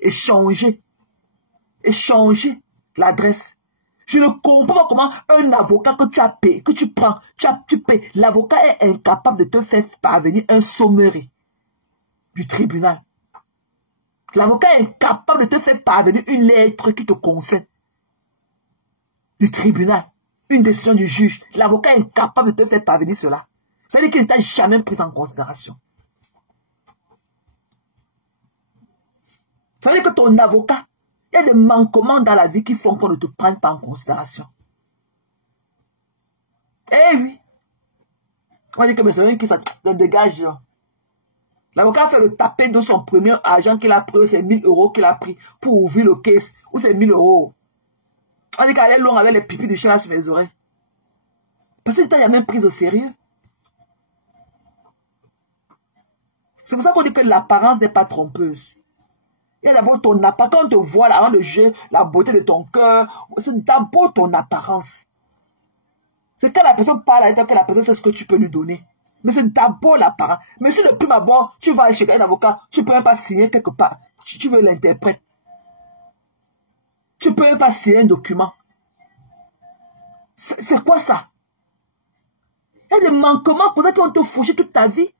échanger l'adresse. Je ne comprends pas comment un avocat que tu as payé, que tu prends, tu payes, l'avocat est incapable de te faire parvenir un sommerie du tribunal. L'avocat est incapable de te faire parvenir une lettre qui te concerne du tribunal, une décision du juge. L'avocat est incapable de te faire parvenir cela. Ça veut dire qu'il ne t'a jamais pris en considération. Ça veut dire que ton avocat, il y a des manquements dans la vie qui font qu'on ne te prenne pas en considération. Eh oui. On dit que c'est rien qui se dégage. L'avocat a fait le taper de son premier argent qu'il a pris, c'est 1000 € qu'il a pris pour ouvrir le caisse. Ou c'est 1000 €. On dit qu'elle est longue avec les pipis de chat sur mes oreilles. Parce que tu n'as jamais pris au sérieux. C'est pour ça qu'on dit que l'apparence n'est pas trompeuse. Il y a d'abord ton apparence. Quand on te voit là, avant le jeu, la beauté de ton cœur, c'est d'abord ton apparence. C'est quand la personne parle avec toi que la personne sait ce que tu peux lui donner. Mais c'est d'abord l'apparence. Mais si le prime abord, tu vas chez un avocat, tu ne peux même pas signer quelque part. Tu veux l'interprète. Tu ne peux même pas signer un document. C'est quoi ça? Il y a des manquements pour ça qui vont te foucher toute ta vie.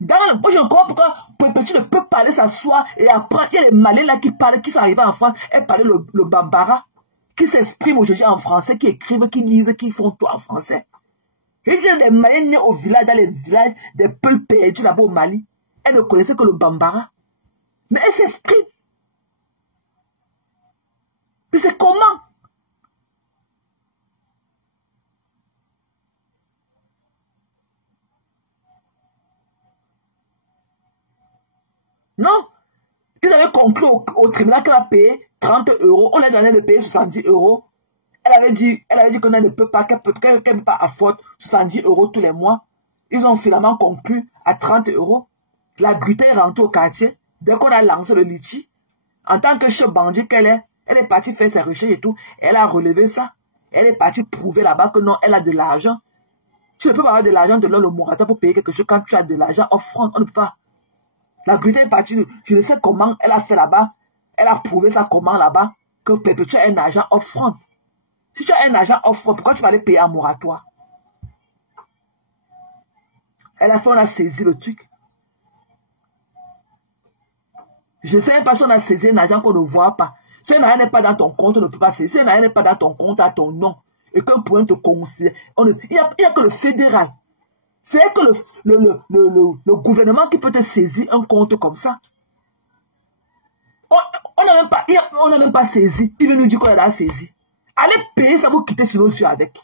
Moi, je comprends pourquoi tu ne peux parler, s'asseoir et apprendre. Il y a les malais là qui parlent, qui sont arrivés en France et parlent le bambara, qui s'expriment aujourd'hui en français, qui écrivent, qui lisent, qui font tout en français. Et il y a des malais nés au village, dans les villages, des peuples perdus là-bas au Mali. Elles ne connaissaient que le bambara. Mais elles s'expriment. Mais c'est comment? Non. Ils avaient conclu au tribunal qu'elle a payé 30 €. On lui a donné de payer 70 €. Elle avait dit qu'on ne peut pas, qu'elle ne peut pas affordre 70 € tous les mois. Ils ont finalement conclu à 30 €. La grutée est rentrée au quartier. Dès qu'on a lancé le litchi, en tant que chef bandit qu'elle est partie faire ses recherches et tout. Elle a relevé ça. Elle est partie prouver là-bas que non, elle a de l'argent. Tu ne peux pas avoir de l'argent de l'or le moratoire pour payer quelque chose quand tu as de l'argent offrande. On ne peut pas. La grutée est partie, je ne sais comment elle a fait là-bas. Elle a prouvé ça comment là-bas, que tu as un argent offrande. Si tu as un argent offrande, pourquoi tu vas aller payer un moratoire? Elle a fait, on a saisi le truc. Je ne sais même pas si on a saisi un argent qu'on ne voit pas. Si un argent n'est pas dans ton compte, on ne peut pas saisir. Si un argent n'est pas dans ton compte, à ton nom, et qu'un point te considère. Il n'y a que le fédéral. C'est que le gouvernement qui peut te saisir un compte comme ça. On n'a même pas saisi. Il veut nous dire qu'on l'a saisi. Allez payer ça, vous quitter sur nos yeux avec.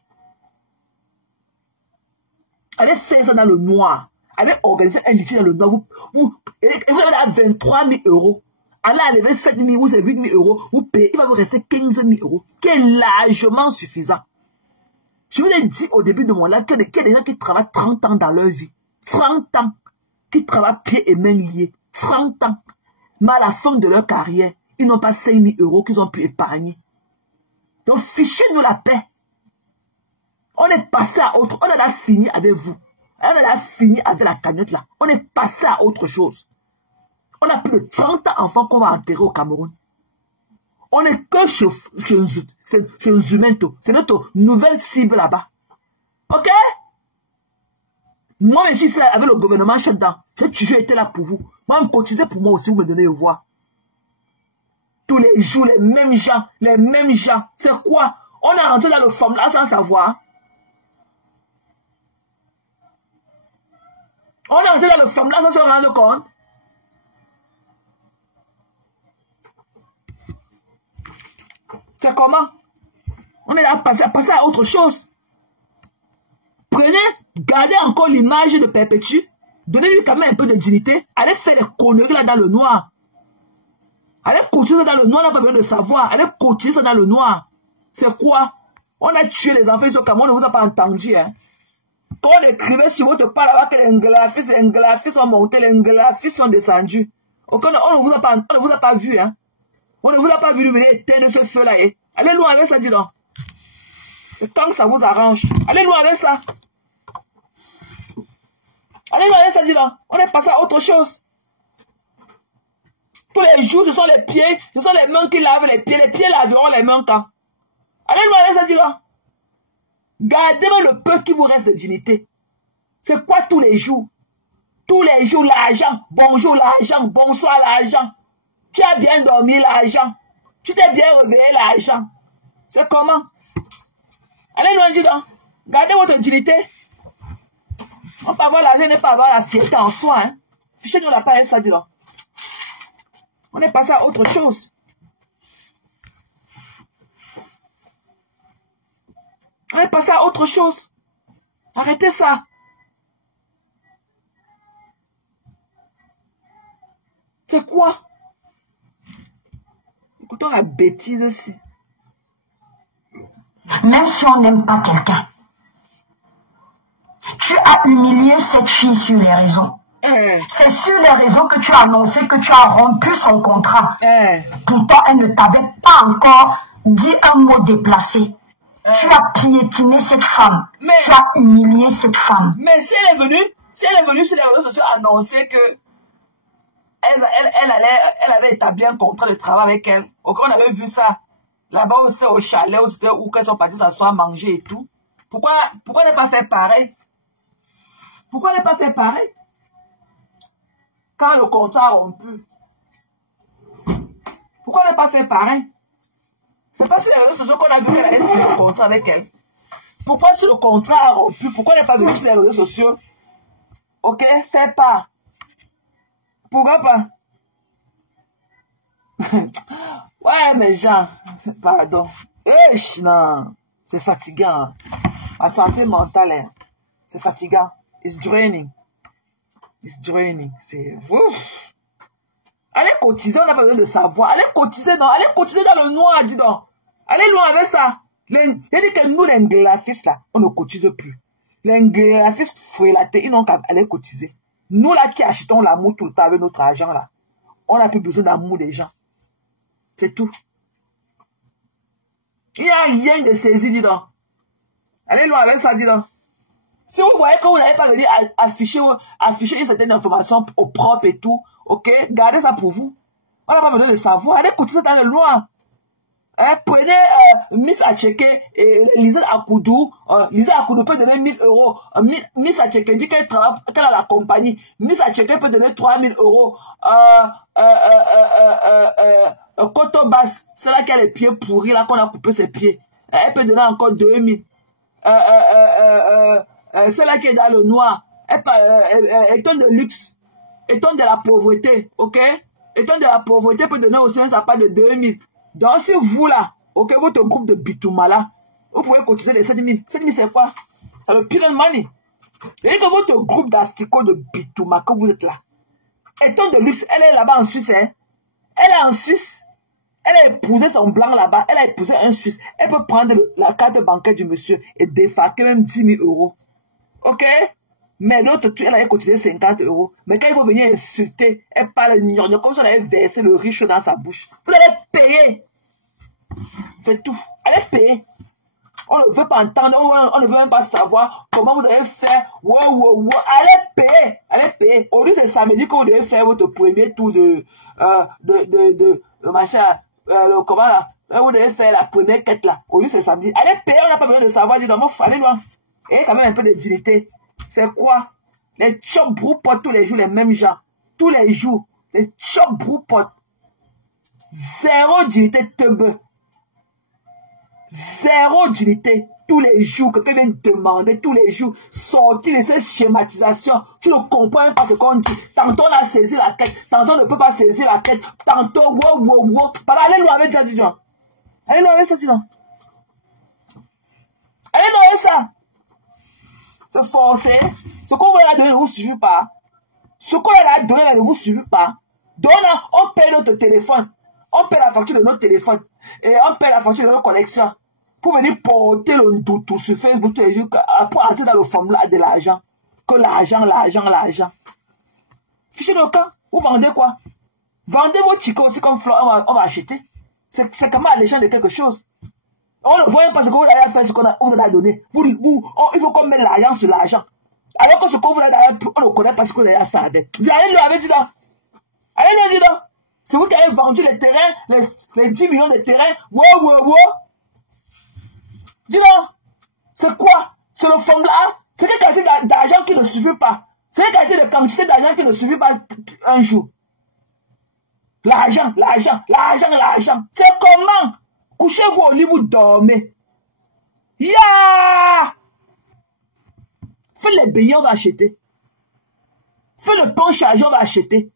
Allez faire ça dans le noir. Allez organiser un litige dans le noir. Vous avez là 23 000 €. Allez enlever 7 000 ou 8 000 €. Vous payez. Il va vous rester 15 000 €. Qui est largement suffisant. Je vous l'ai dit au début de mon live qu'il y a des gens qui travaillent 30 ans dans leur vie. 30 ans. Qui travaillent pieds et mains liés. 30 ans. Mais à la fin de leur carrière, ils n'ont pas 5 000 € qu'ils ont pu épargner. Donc, fichez-nous la paix. On est passé à autre. On a fini avec vous. On a fini avec la cagnotte là. On est passé à autre chose. On a plus de 30 enfants qu'on va enterrer au Cameroun. On n'est que chez Zumento. C'est notre nouvelle cible là-bas. Ok? Moi, je suis avec le gouvernement shutdown. J'ai toujours été là pour vous. Moi, me cotisez pour moi aussi, vous me donnez une voix. Tous les jours, les mêmes gens. Les mêmes gens. C'est quoi? On est rentré dans le formulaire sans savoir. On est rentré dans le formulaire sans se rendre compte. C'est comment? On est là passé à autre chose. Prenez, gardez encore l'image de Perpétue. Donnez-lui quand même un peu de dignité. Allez faire les conneries là dans le noir. Allez cotiser ça dans le noir, on n'a pas besoin de savoir. Allez cotiser ça dans le noir. C'est quoi? On a tué les enfants ici au Cameroun, on ne vous a pas entendu. Hein? Quand on écrivait sur votre page là-bas que les graphistes sont montés, les graphistes sont descendus. On ne vous a pas vu. Hein? On ne vous a pas vu venir éteindre ce feu-là. Eh? Allez loin avec ça, dis donc. C'est quand ça vous arrange. Allez loin avec ça. Allez loin avec ça, dis donc. On est passé à autre chose. Tous les jours, ce sont les pieds, ce sont les mains qui lavent les pieds laveront les mains quand. Allez loin, ça dit là. Gardez le peu qui vous reste de dignité. C'est quoi tous les jours? Tous les jours, l'argent. Bonjour l'argent, bonsoir l'argent. Tu as bien dormi l'argent. Tu t'es bien réveillé l'argent. C'est comment? Allez loin, dis donc. Gardez votre dignité. On peut avoir l'argent, ne pas avoir la fierté en soi. Hein. Fichez-nous la paix, ça dit donc. On est passé à autre chose. On est passé à autre chose. Arrêtez ça. C'est quoi? Écoutons la bêtise aussi. Même si on n'aime pas quelqu'un, tu as humilié cette fille sur les réseaux. C'est sur les réseaux que tu as annoncé que tu as rompu son contrat. Pourtant, elle ne t'avait pas encore dit un mot déplacé. Tu as piétiné cette femme. Tu as humilié cette femme. Mais si elle est venue sur les réseaux sociaux annoncer que elle avait établi un contrat de travail avec elle. Ok, on avait vu ça. Là-bas, c'était au chalet, où qu'elles sont parties s'asseoir, manger et tout. Pourquoi ne pas faire pareil? Pourquoi ne pas faire pareil? Quand le contrat a rompu. Pourquoi ne pas faire pareil? C'est pas sur les réseaux sociaux qu'on a vu qu'elle allait signer le contrat avec elle. Pourquoi si le contrat a rompu? Pourquoi ne pas venir sur les réseaux sociaux? Ok, fais pas. Pourquoi pas? Ouais, mais Jean, pardon. Non, c'est fatigant. Ma santé mentale, hein. C'est fatigant. It's draining. It's draining. C'est ouf. Allez cotiser, on n'a pas besoin de savoir. Allez cotiser, non. Allez cotiser dans le noir, dis donc. Allez loin avec ça. Il a dit que nous, les graphistes, là, on ne cotise plus. Les graphistes frélatés, ils n'ont qu'à aller cotiser. Nous, là, qui achetons l'amour tout le temps avec notre argent, là, on n'a plus besoin d'amour des gens. C'est tout. Il n'y a rien de saisi, dis donc. Allez loin avec ça, dis donc. Si vous voyez que vous n'avez pas venu afficher une certaine information au propre et tout, ok, gardez ça pour vous. On n'a pas besoin de savoir. Allez cotiser dans le loin. Hein, prenez Miss Acheke et Lisa Akoudou. Lisa Akoudou peut donner 1000 euros. Miss Acheke dit qu'elle a la compagnie. Miss Acheke peut donner 3000 euros. Koto Bass, c'est là qui a les pieds pourris, là qu'on a coupé ses pieds. Elle peut donner encore 2000. C'est là qui est dans le noir. Étonne de luxe. Étonne de la pauvreté. Ok? Étonne de la pauvreté peut donner aussi un sapin de 2000. Donc, si vous là, ok, votre groupe de Bitouma là, vous pouvez cotiser les 7000. 7000 c'est quoi? C'est le pyramid money. Et que votre groupe d'Astico de Bitouma, que vous êtes là, étonne de luxe, elle est là-bas en Suisse, hein? Elle est en Suisse. Elle a épousé son blanc là-bas. Elle a épousé un Suisse. Elle peut prendre la carte bancaire du monsieur et défaquer même 10 000 euros. Ok? Mais l'autre, elle avait cotisé 50 euros. Mais quand il faut venir insulter, elle parle gnognon comme si elle avait versé le riche dans sa bouche. Vous allez payer. C'est tout. Allez payer. On ne veut pas entendre, on ne veut même pas savoir comment vous allez faire. Wow. Allez payer. Allez payer. Aujourd'hui, c'est samedi que vous devez faire votre premier tour de machin. Comment là? Vous devez faire la première quête là. Aujourd'hui, c'est samedi. Allez payer, on n'a pas besoin de savoir. Dis donc, il fallait loin. Et quand même un peu de dignité. C'est quoi? Les chop broupotes tous les jours, les mêmes gens. Tous les jours. Les chop broupotes. Zéro dignité, teubeux. Zéro dignité. Tous les jours, quelqu'un vient demander, tous les jours, sortir de cette schématisation. Tu ne comprends pas ce qu'on dit. Tantôt on a saisi la quête, tantôt on ne peut pas saisir la quête, tantôt wow. Allez loin avec ça, dis donc. Allez loin avec ça, dis donc. Allez loin avec ça. Se forcer. Ce qu'on veut la donner ne vous suffit pas. Ce qu'on veut la donner ne vous suffit pas. Donc, on paye notre téléphone. On paye la facture de notre téléphone. Et on paye la facture de notre connexion. Pour venir porter le doutou sur Facebook tous les jours. Pour entrer dans le formulaire de l'argent. Que l'argent. Fichez le camp. Vous vendez quoi? Vendez vos chicots aussi comme fleurs. On va acheter. C'est comment à l'échange de quelque chose. On ne voit pas ce que vous allez faire, ce qu'on vous a donné. Il faut qu'on mette l'argent sur l'argent. Alors que ce qu'on vous a donné, on ne connaît pas ce que vous allez faire avec. Allez le avec dedans. Allez le dedans. C'est vous qui avez vendu les terrains, les 10 millions de terrains. Wow. Dis-donc, c'est quoi? C'est le fond là? C'est des quantités d'argent qui ne suffit pas. C'est des quantités d'argent qui ne suffit pas un jour. L'argent. C'est comment? Couchez-vous au lit, vous dormez. Fais les beignets, on va acheter. Fais le pain chargé, on va acheter.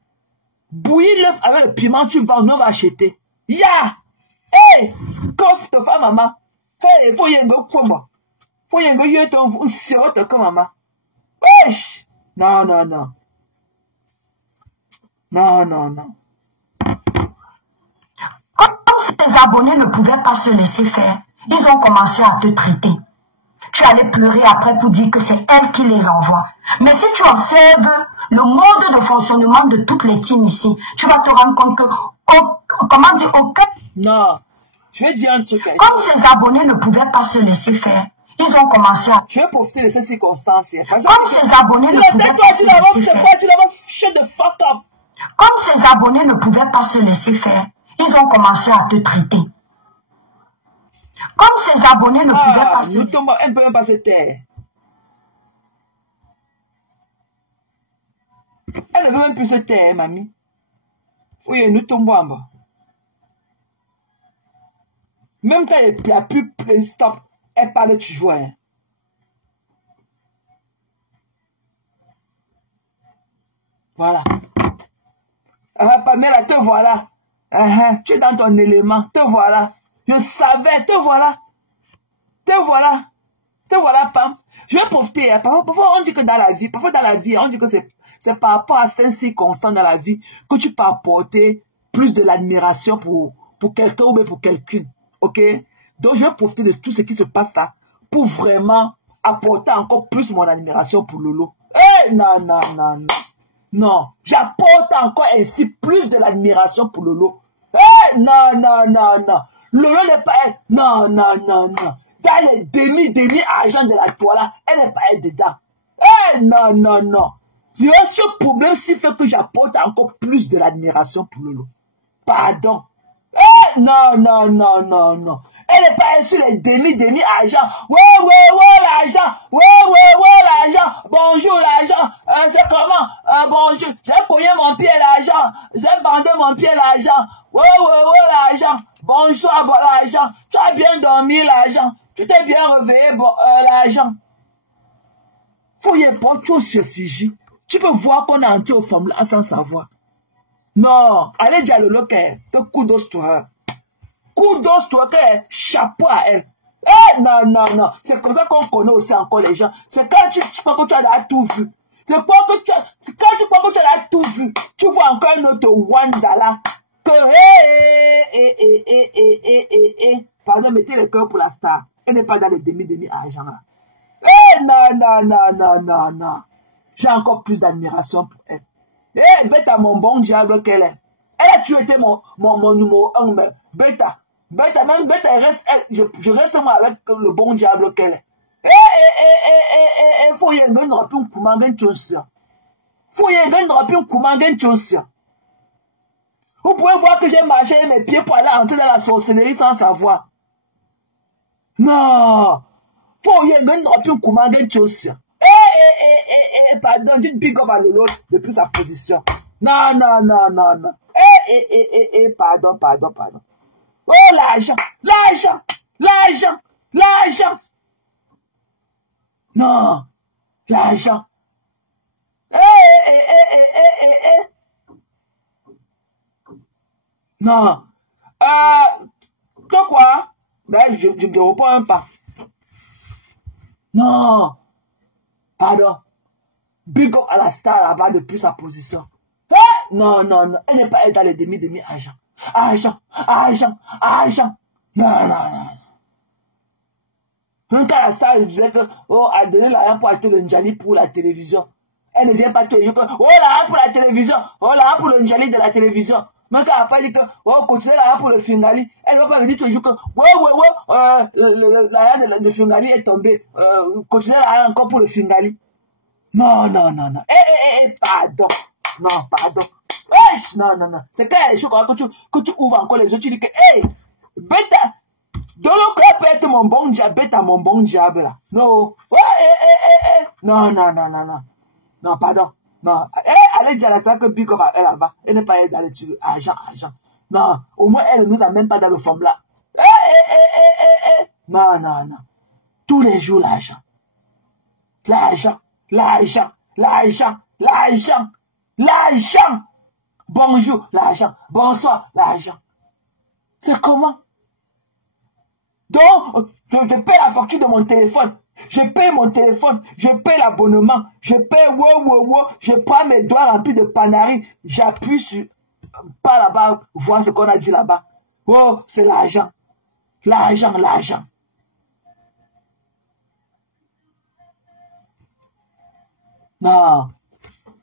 Bouillir l'œuf avec le piment, tu vends, on va acheter. Hey! Coffre ta femme, maman. Hey, faut y aller comme moi. Faut y aller ton sirote comme maman. Wesh! Non. Comme ces abonnés ne pouvaient pas se laisser faire, ils ont commencé à te traiter. Tu allais pleurer après pour dire que c'est elle qui les envoie. Mais si tu observes le mode de fonctionnement de toutes les teams ici, tu vas te rendre compte que, comment dire, aucun... Non, je vais dire un truc. Comme ces abonnés ne pouvaient pas se laisser faire, ils ont commencé à... Je vais profiter de ces circonstances. Comme ces abonnés ne pouvaient pas se laisser faire... Shut the fuck up. Comme ces abonnés ne pouvaient pas se laisser faire, ils ont commencé à te traiter. Comme ces abonnés ne pouvaient pas se... Elle ne peut même pas se taire. Elle ne veut même plus se taire, mamie. Oui, nous tombons en bas. Même quand il n'y a plus stop, elle parle toujours. Hein. Voilà. Pamela, te voilà. Tu es dans ton élément. Te voilà. Je savais. Te voilà. Te voilà, Pam. Je vais profiter. Hein. Parfois, on dit que dans la vie, on dit que c'est par rapport à certaines circonstances dans la vie que tu peux apporter plus de l'admiration pour quelqu'un ou bien pour quelqu'une. Ok? Donc, je vais profiter de tout ce qui se passe là pour vraiment apporter encore plus mon admiration pour Lolo. Non, j'apporte encore ainsi plus de l'admiration pour Lolo. Non. Lolo n'est pas... Non. Dans les demi-argent de la toile, elle n'est pas dedans. Non. Ce problème-ci fait que j'apporte encore plus de l'admiration pour Lolo. Pardon. Non. Elle n'est pas sur les demi-argent. Ouais, l'argent. Ouais, l'argent. Bonjour, l'argent. C'est comment? Bonjour. J'ai cogné mon pied, l'argent. J'ai bandé mon pied, l'argent. Ouais, l'argent. Bonsoir, l'argent. Tu as bien dormi, l'argent. Tu t'es bien réveillé, l'argent. Faut y avoir tout sur CJ. Tu peux voir qu'on a entré aux femmes là sans savoir. Non, allez dire à Lolo qu'elle te kudos to her. Kudos to her, chapeau à elle. Non. C'est comme ça qu'on connaît aussi encore les gens. C'est quand tu crois que tu as tout vu. C'est quand tu crois que tu as tout vu. Tu vois encore un autre Wanda là. Que pardon, mettez le cœur pour la star. Elle n'est pas dans les demi-argent là. Non. J'ai encore plus d'admiration pour elle. Beta, mon bon diable qu'elle est. Elle a toujours été mon numéro 1, mais Beta, je reste moi avec le bon diable qu'elle est. Faut y aller, Vous pouvez voir que j'ai marché mes pieds pour aller entrer dans la sorcellerie sans savoir. Non! Faut y aller, pardon, dites big up à Lolo depuis sa position. Non. Pardon. Oh, l'argent. Non, l'argent. Non. Quoi? Ben, je ne reprends même pas. Non. Pardon. Big up à la star là-bas depuis sa position. Non. Elle n'est pas dans les demi-argent. Argent. Non. Même quand la star disait que, a donné l'argent pour acheter le Njali pour la télévision. Elle ne vient pas te dire que, l'argent pour la télévision. L'argent pour le Njali de la télévision. Même quand elle n'a pas dit que, continuez l'argent pour le Fingali. Elle ne va pas me dire toujours que, l'argent de Fingali est tombé. Continuez l'argent encore pour le Fingali. Non. Pardon. Non, pardon. Wesh, non, non, non. C'est quand il y a des choses que tu ouvres encore les yeux, tu dis que, hey, bêta, dans le cas peut être mon bon diable, bêta, mon bon diable là. Non. Ouais, non, non, non, non, non. Non, pardon. Non. Allez dire à la salle que Big Up est là-bas. Elle n'est pas dans l'étude. Argent. Non. Au moins, elle ne nous amène pas dans le forme là. Non, non, non. Tous les jours, l'argent. L'argent. L'argent. L'argent. L'argent. L'argent. Bonjour, l'argent. Bonsoir, l'argent. C'est comment? Donc, je paie la facture de mon téléphone. Je paie mon téléphone. Je paie l'abonnement. Je paie, je prends mes doigts remplis de panari. J'appuie sur, pas là-bas, voir ce qu'on a dit là-bas. Oh, c'est l'argent. L'argent, l'argent. Non.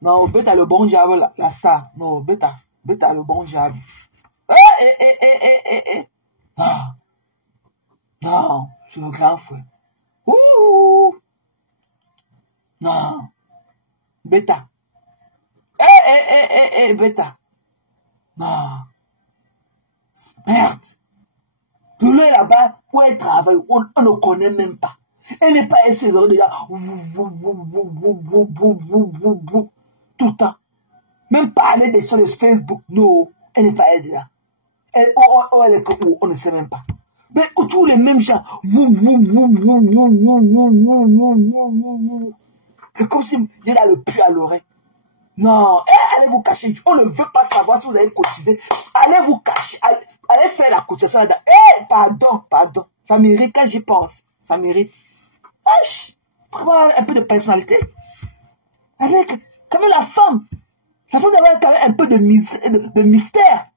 Non, bêta le bon diable, la star. Non, bêta le bon diable. Non. Non, c'est le grand frère. Ouh. Non. Bêta. Bêta. Non. Merde. Le lait là-bas, où elle travaille, on ne connaît même pas. Elle n'est pas essayée déjà. Tout le temps. Même parler des choses de Facebook. Non. Elle n'est pas elle déjà. Elle est comme on ne sait même pas. Mais tous les mêmes gens. C'est comme si il a le puits à l'oreille. Non, allez vous cacher. On ne veut pas savoir si vous avez cotisé. Allez vous cacher. Allez faire la cotisation là-dedans. Pardon. Ça mérite quand j'y pense. Ça mérite. Vraiment un peu de personnalité. Avec quand même la femme. La femme avait quand même un peu de mystère.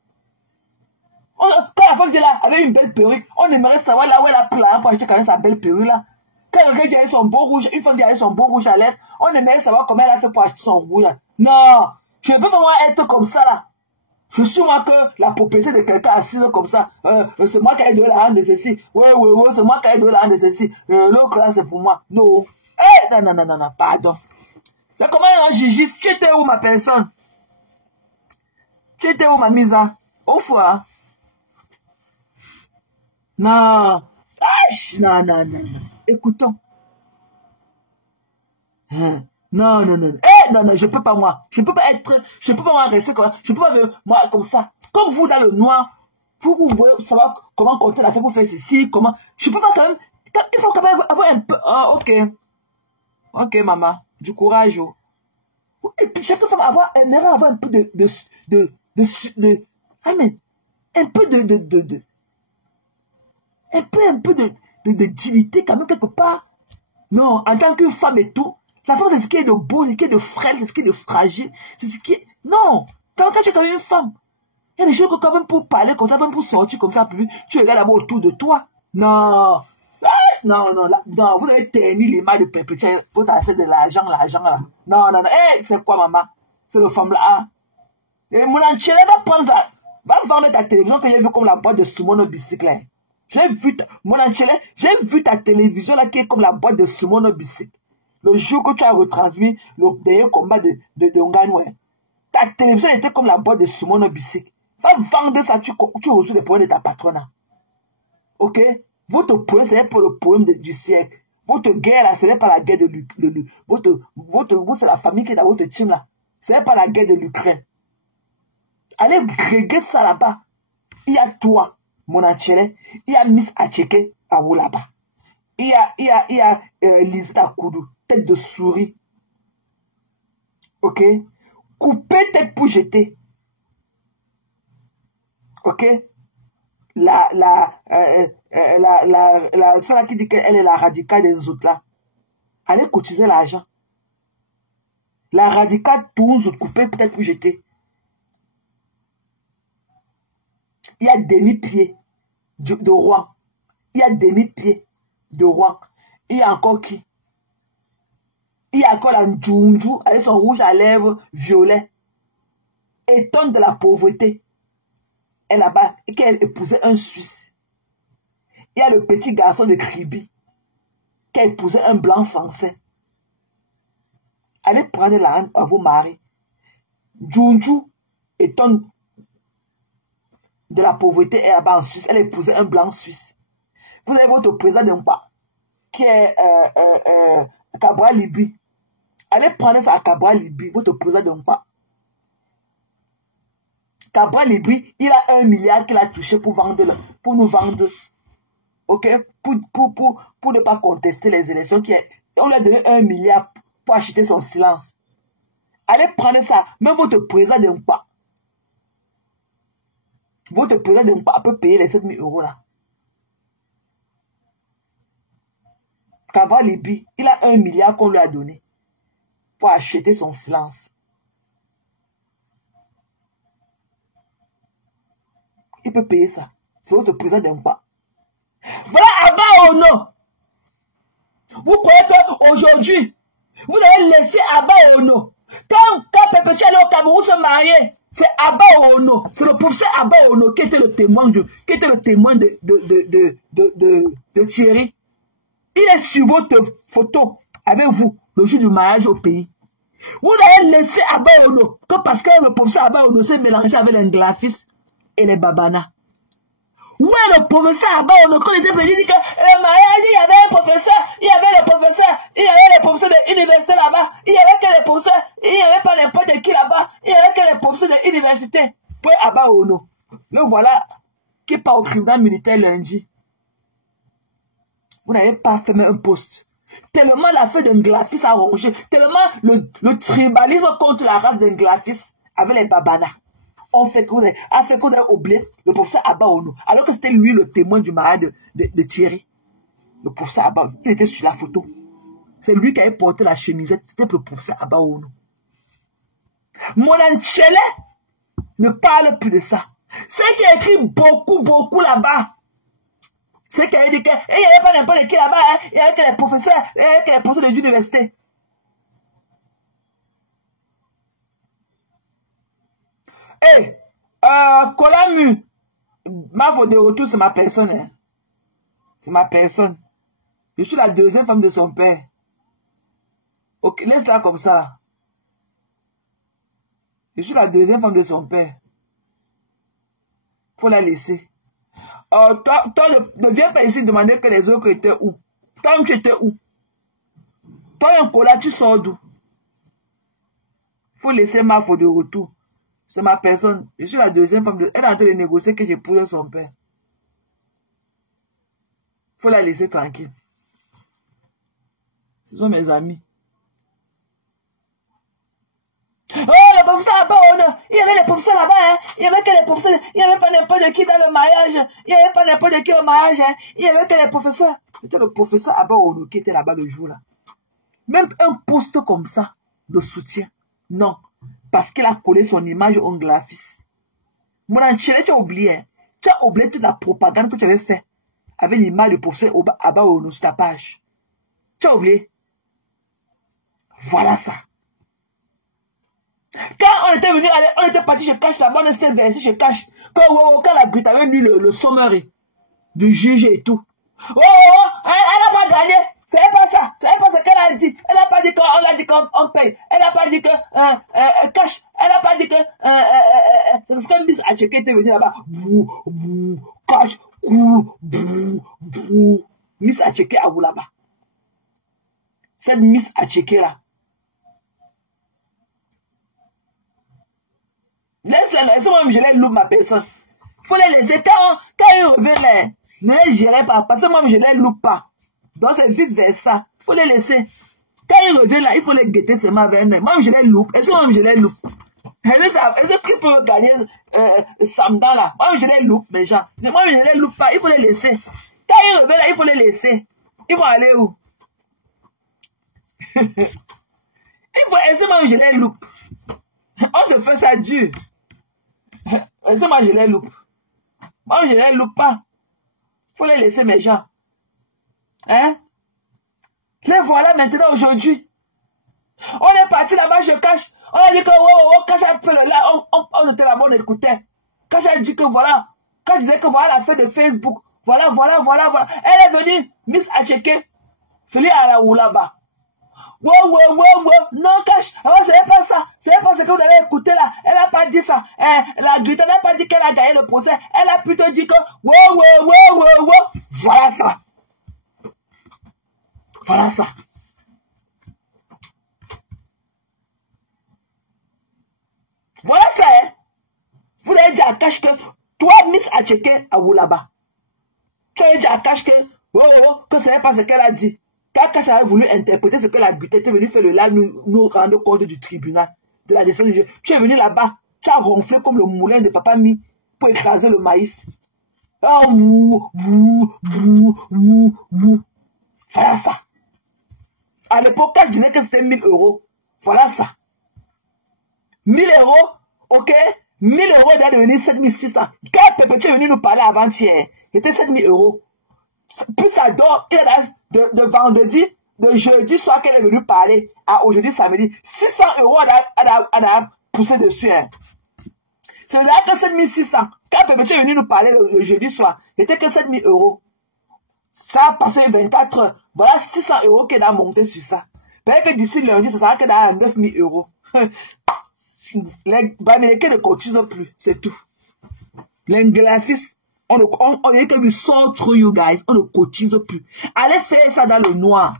Quand la femme était là, avec une belle perruque, on aimerait savoir là où elle a pris l'argent pour acheter quand même sa belle perruque là. Quand quelqu'un qui avait son beau rouge, une femme qui avait son beau rouge à lèvres, on aimerait savoir comment elle a fait pour acheter son rouge là. Non, je ne peux pas moi être comme ça là. Je suis moi que la propriété de quelqu'un assise comme ça. C'est moi qui ai donné l'argent de ceci. Ouais, c'est moi qui ai donné l'argent de ceci. L'autre là c'est pour moi. Non. Non, pardon. C'est comment un Gigi, tu étais où ma personne? Tu étais où ma mise à? Au foie. Non. Non. Écoutons. Non, je peux pas moi. Je peux pas moi rester comme ça. Je peux pas moi comme ça. Comme vous dans le noir, vous voulez savoir comment compter la fête pour faire ceci, comment. Je peux pas quand même. Il faut quand même avoir un peu. Ah, ok, maman. Du courage. Chaque femme aimerait avoir un peu un peu de dignité quand même quelque part. Non, en tant que femme et tout, la femme c'est ce qui est de beau, c'est ce qui est de frêle, c'est ce qui est de fragile, c'est ce qui est... Non, quand tu es quand même une femme, il y a des choses que quand même pour parler comme ça, même pour sortir comme ça, tu regardes d'abord autour de toi. Non, non, vous avez terni les mailles de perpétuel pour t'avoir fait de l'argent là. Non, c'est quoi maman? C'est le femme là. Et mon enchère va vendre ta télévision que j'ai vu comme la boîte de sumo no bicycle. J'ai vu ta télévision là qui est comme la boîte de sumo no bicycle. Le jour que tu as retransmis le dernier combat de Ngannou, ta télévision était comme la boîte de sumo no bicycle. Va vendre ça, tu reçois les poèmes de ta patronne. Ok? Votre poème, c'est pour le poème du siècle. Votre guerre là, ce n'est pas la guerre de vous, c'est la famille qui est dans votre team là. Ce n'est pas la guerre de l'Ukraine. Allez régler ça là-bas. Il y a toi, mon Achele. Il y a Miss Acheke à vous là-bas. Il y a Lisa Koudou, tête de souris. Ok? Coupez tête pour jeter. Ok? Celle qui dit qu'elle est la radicale des autres là. Allez cotiser l'argent. La radicale, tous autres coupés peut-être pour jeter. Il y a demi-pied de roi. Il y a demi-pied de roi. Il y a encore qui? Il y a encore la Ndjounjou avec son rouge à lèvres violet. Étonne de la pauvreté. Elle là-bas, qu'elle épousait un Suisse. Il y a le petit garçon de Kribi qui a épousé un blanc français. Allez prendre la haine à vos maris. Djounjou, étonne de la pauvreté est là-bas en Suisse. Elle épousait un blanc suisse. Vous avez votre président d'un pas qui est Cabral Libye. Allez prendre ça à Cabral Libye, votre président d'un pas. Cabral Libye, il a 1 milliard qu'il a touché pour nous vendre. Ok? Pour ne pas contester les élections. On lui a donné 1 milliard pour acheter son silence. Allez prendre ça. Même votre président d'un pas. Votre président d'un pas peut payer les 7 000 euros là. Cabral Libye, il a 1 milliard qu'on lui a donné pour acheter son silence. Il peut payer ça. C'est votre président d'un pas. Voilà Abba Ono. Vous croyez qu'aujourd'hui, vous allez laisser Abba Ono. Quand Perpétuel allait au Cameroun se marier, c'est Abba Ono. C'est le professeur Abba Ono qui était le témoin de Thierry. Il est sur votre photo avec vous le jour du mariage au pays. Vous allez laisser Abba Ono que parce que le professeur Abba Ono s'est mélangé avec les Nglafis et les Babana. Où est le professeur Abba Ono quand il était venu dire que le mariage, il y avait un professeur, il y avait les professeurs de l'université là-bas, il y avait que les professeurs, il n'y avait pas n'importe qui là-bas, il n'y avait que les professeurs de l'université. Pour Abba Ono. Le voilà qui part au tribunal militaire lundi. Vous n'avez pas fait même un poste. Tellement l'affaire d'Nglafis a rongé, tellement le tribalisme contre la race d'Nglafis avec les Babana. A fait que vous avez oublié le professeur Abba Ono. Alors que c'était lui le témoin du mariage de Thierry. Le professeur Abba Ono. Il était sur la photo. C'est lui qui avait porté la chemisette. C'était le professeur Abba Ono. Monanchele ne parle plus de ça. C'est qui a écrit beaucoup là-bas. C'est qui a dit qu'il n'y avait pas n'importe qui là-bas. Hein. Il y avait que les professeurs de l'université. Hey, Kolamu, ma faute de retour, c'est ma personne. Hein. C'est ma personne. Je suis la deuxième femme de son père. Ok, laisse-la comme ça. Je suis la deuxième femme de son père. Faut la laisser. Toi, ne viens pas ici demander que les autres étaient où. Toi, tu étais où? Toi, un cola, tu sors d'où? Faut laisser ma faute de retour. C'est ma personne. Je suis la deuxième femme de... Elle est en train de négocier que j'épouse son père. Faut la laisser tranquille. Ce sont mes amis. Oh, le professeur Abba Ono. Il y avait les professeurs là-bas, hein. Il y avait que les professeurs. Il n'y avait pas n'importe qui dans le mariage. Il n'y avait pas n'importe qui au mariage, hein. Il y avait que les professeurs. C'était le professeur Abba Ono qui était là-bas le jour là. Même un poste comme ça de soutien. Non. Parce qu'il a collé son image au Nglafis. Mon enchéré, tu as oublié. Hein? Tu as oublié toute la propagande que tu avais fait avec l'image du professeur Abba Ono sur ta page. Tu as oublié. Voilà ça. Quand on était venu, on était parti chez Cash, là-bas, on était versé chez Cash. Quand la brute avait lu le sommerie du juge et tout. Oh, elle n'a pas gagné. C'est pas ça. C'est pas ce qu'elle a dit. Elle n'a pas dit qu'on l'a dit qu'on paye. Elle n'a pas dit que Cash. Elle n'a pas dit que c'est ce que Miss Acheke était venue là-bas. Cash. Miss Acheke a où là-bas. Cette Miss Acheke là. Laisse-la, laisse-moi même gérer loup ma personne. Faut les laisser. Quand ils reviennent, ne les gérez pas. Parce que moi, je ne les loupe pas. Donc, c'est vice versa. Il faut les laisser. Quand ils reviennent là, il faut les guetter seulement avec eux. Moi, je les loupe. Est-ce que moi, je les loupe? Est-ce qu'ils peuvent gagner Samdan là? Moi, je les loupe, mes gens. Moi, je ne les loupe pas. Il faut les laisser. Quand ils reviennent là, il faut les laisser. Ils vont aller où? Est-ce que moi, je les loupe? On se fait ça dur. Est-ce que moi, je les loupe? Moi, je les loupe pas. Il faut les laisser, mes gens. Hein? Les voilà maintenant aujourd'hui. On est parti là-bas, je cache. On a dit que Cash a fait le là, on était là-bas, on écoutait. Cash a dit que voilà. Cash disait que voilà la fête de Facebook. Voilà. Elle est venue, Miss Acheke, Feli à la ou là-bas. Non, cache. Oh, c'est pas ça. C'est pas ce que vous avez écouté là. Elle n'a pas dit ça. La Grita n'a pas dit qu'elle a gagné le procès. Elle a plutôt dit que voilà ça. Voilà ça. Voilà ça, hein. Vous avez dit à Cache que toi, Miss Acheke, à vous là-bas. Tu as dit à Cache que ce n'est pas ce qu'elle a dit. Quand Cache avait voulu interpréter ce que la Grita était venue faire là, nous rendre compte du tribunal, de la décision du juge. Tu es venu là-bas, tu as ronflé comme le moulin de Papa Mi pour écraser le maïs. Oh, voilà ça. À l'époque, je disais que c'était 1000 €. Voilà ça. 1000 €, ok? 1000 € doit devenir 7600. Quand Pépé, tu es venu nous parler avant-hier, c'était 7000 €. Puis ça dort, il reste de vendredi, de jeudi soir qu'elle est venue parler à aujourd'hui samedi. 600 € elle a poussé dessus. Hein. C'est-à-dire que 7600. Quand Pépé, tu es venu nous parler le jeudi soir, c'était que 7000 €. Ça a passé 24 heures. Voilà 600 € qu'elle a monté sur ça. Peut-être que d'ici lundi, ça sera qu'elle a 9000 €. Les Bamileke ne cotisent plus, c'est tout. Les graphistes, on est sort through you guys, on ne cotise plus. Allez faire ça dans le noir.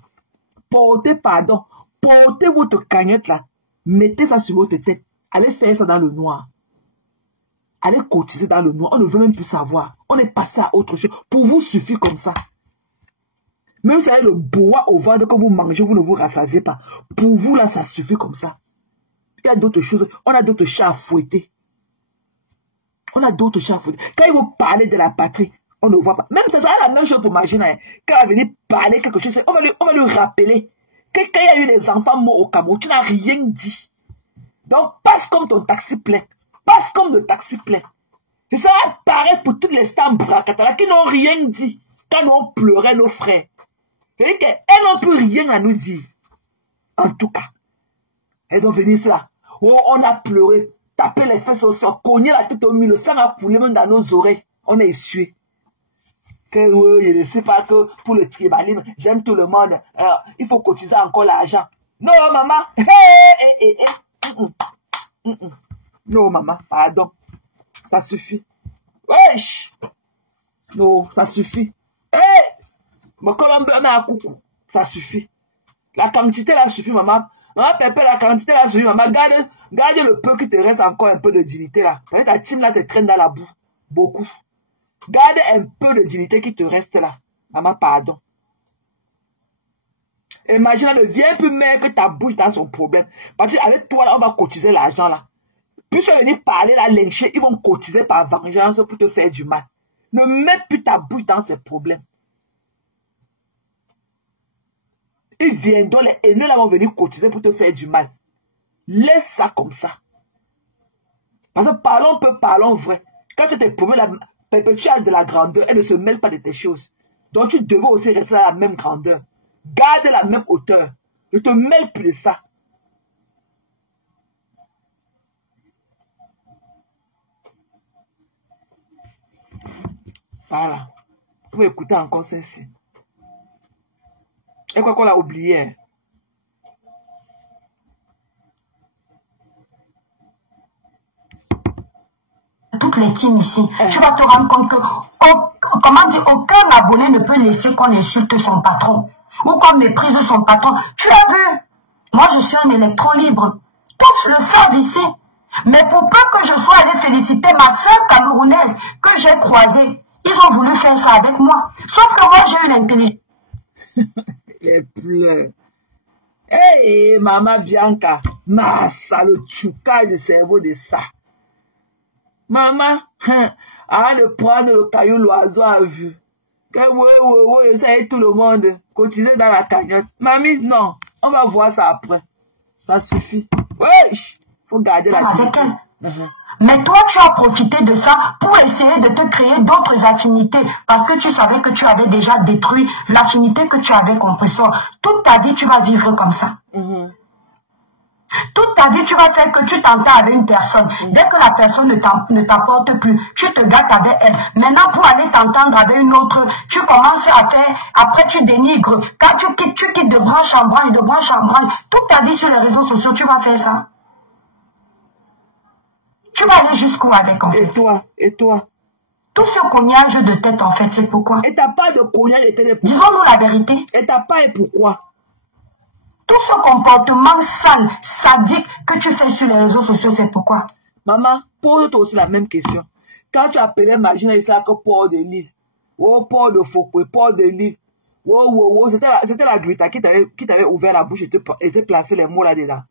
Portez pardon. Portez votre cagnotte là. Mettez ça sur votre tête. Allez faire ça dans le noir. Allez cotiser dans le noir. On ne veut même plus savoir. On est passé à autre chose. Pour vous, suffit comme ça. Même si le bois au ventre que vous mangez, vous ne vous rassasiez pas. Pour vous, là, ça suffit comme ça. Il y a d'autres choses. On a d'autres chats à fouetter. On a d'autres chats à fouetter. Quand ils vont parler de la patrie, on ne voit pas. Même ça sera la même chose pour Magina. Quand elle va venir parler quelque chose, on va lui rappeler que quand il y a eu des enfants morts au Cameroun, tu n'as rien dit. Donc, passe comme ton taxi plein. Passe comme le taxi plein. Et ça va pareil pour toutes les stars bracatalas qui n'ont rien dit quand nous on pleurait nos frères. Et qu'elles n'ont plus rien à nous dire. En tout cas. Elles ont venu là. Oh, on a pleuré, tapé les fesses au sol, cogné la tête au mur, le sang a coulé même dans nos oreilles. On a essuyé. Que je ne sais pas que pour le tribalisme, j'aime tout le monde. Il faut cotiser encore l'argent. Non, maman. Non, maman, pardon. Ça suffit. Wesh. Non, ça suffit. Mon colombe, on a un coucou. Ça suffit. La quantité là suffit, maman. Maman, Pépé, la quantité là suffit, maman. Garde le peu qui te reste encore un peu de dignité là. Ta team là te traîne dans la boue. Beaucoup. Garde un peu de dignité qui te reste là. Maman, pardon. Imagine, ne viens plus mère que ta bouche dans son problème. Parce qu'avec toi là, on va cotiser l'argent là. Puis tu vas venir parler là, lyncher, ils vont cotiser par vengeance pour te faire du mal. Ne mets plus ta bouche dans ces problèmes. Ils viendront, les haineux là vont venir cotiser pour te faire du mal. Laisse ça comme ça. Parce que parlons peu, parlons vrai. Quand tu t'es promis, la Pépé, de la grandeur, elle ne se mêle pas de tes choses. Donc tu devais aussi rester à la même grandeur. Garde la même hauteur. Ne te mêle plus de ça. Voilà. Vous écoutez encore ceci. Et quoi qu'on l'a oublié. Toutes les teams ici, tu vas te rendre compte que, comment dire, aucun abonné ne peut laisser qu'on insulte son patron ou qu'on méprise son patron. Tu as vu, moi je suis un électron libre. Tous le savent ici. Mais pour peu que je sois allé féliciter ma soeur camerounaise que j'ai croisée, ils ont voulu faire ça avec moi. Sauf que moi j'ai eu l'intelligence. Les pleurs. Hey, maman Bianca, massa le tchouka du cerveau de ça. Maman, a de prendre le caillou l'oiseau à vue. Que ça y est tout le monde. Cotiser dans la cagnotte. Mamie, non, on va voir ça après. Ça suffit. Wesh, faut garder la dignité. Mais toi, tu as profité de ça pour essayer de te créer d'autres affinités parce que tu savais que tu avais déjà détruit l'affinité que tu avais contre ça. Toute ta vie, tu vas vivre comme ça. Toute ta vie, tu vas faire que tu t'entends avec une personne. Dès que la personne ne t'apporte plus, tu te gâtes avec elle. Maintenant, pour aller t'entendre avec une autre, tu commences à faire, après tu dénigres. Quand tu quittes de branche en branche, de branche en branche. Toute ta vie sur les réseaux sociaux, tu vas faire ça. Tu vas aller jusqu'où avec, en fait? Et toi? Tout ce cognage de tête, en fait, c'est pourquoi? Et t'as pas de cognage de tête. Disons-nous la vérité. Et t'as pas et pourquoi? Tout ce comportement sale, sadique que tu fais sur les réseaux sociaux, c'est pourquoi? Maman, pose-toi aussi la même question. Quand tu appelais Magina Issa que Paul de Lille, oh Paul de Foucault, Paul de Lille, oh, c'était la Grita qui t'avait ouvert la bouche et te placé les mots là-dedans.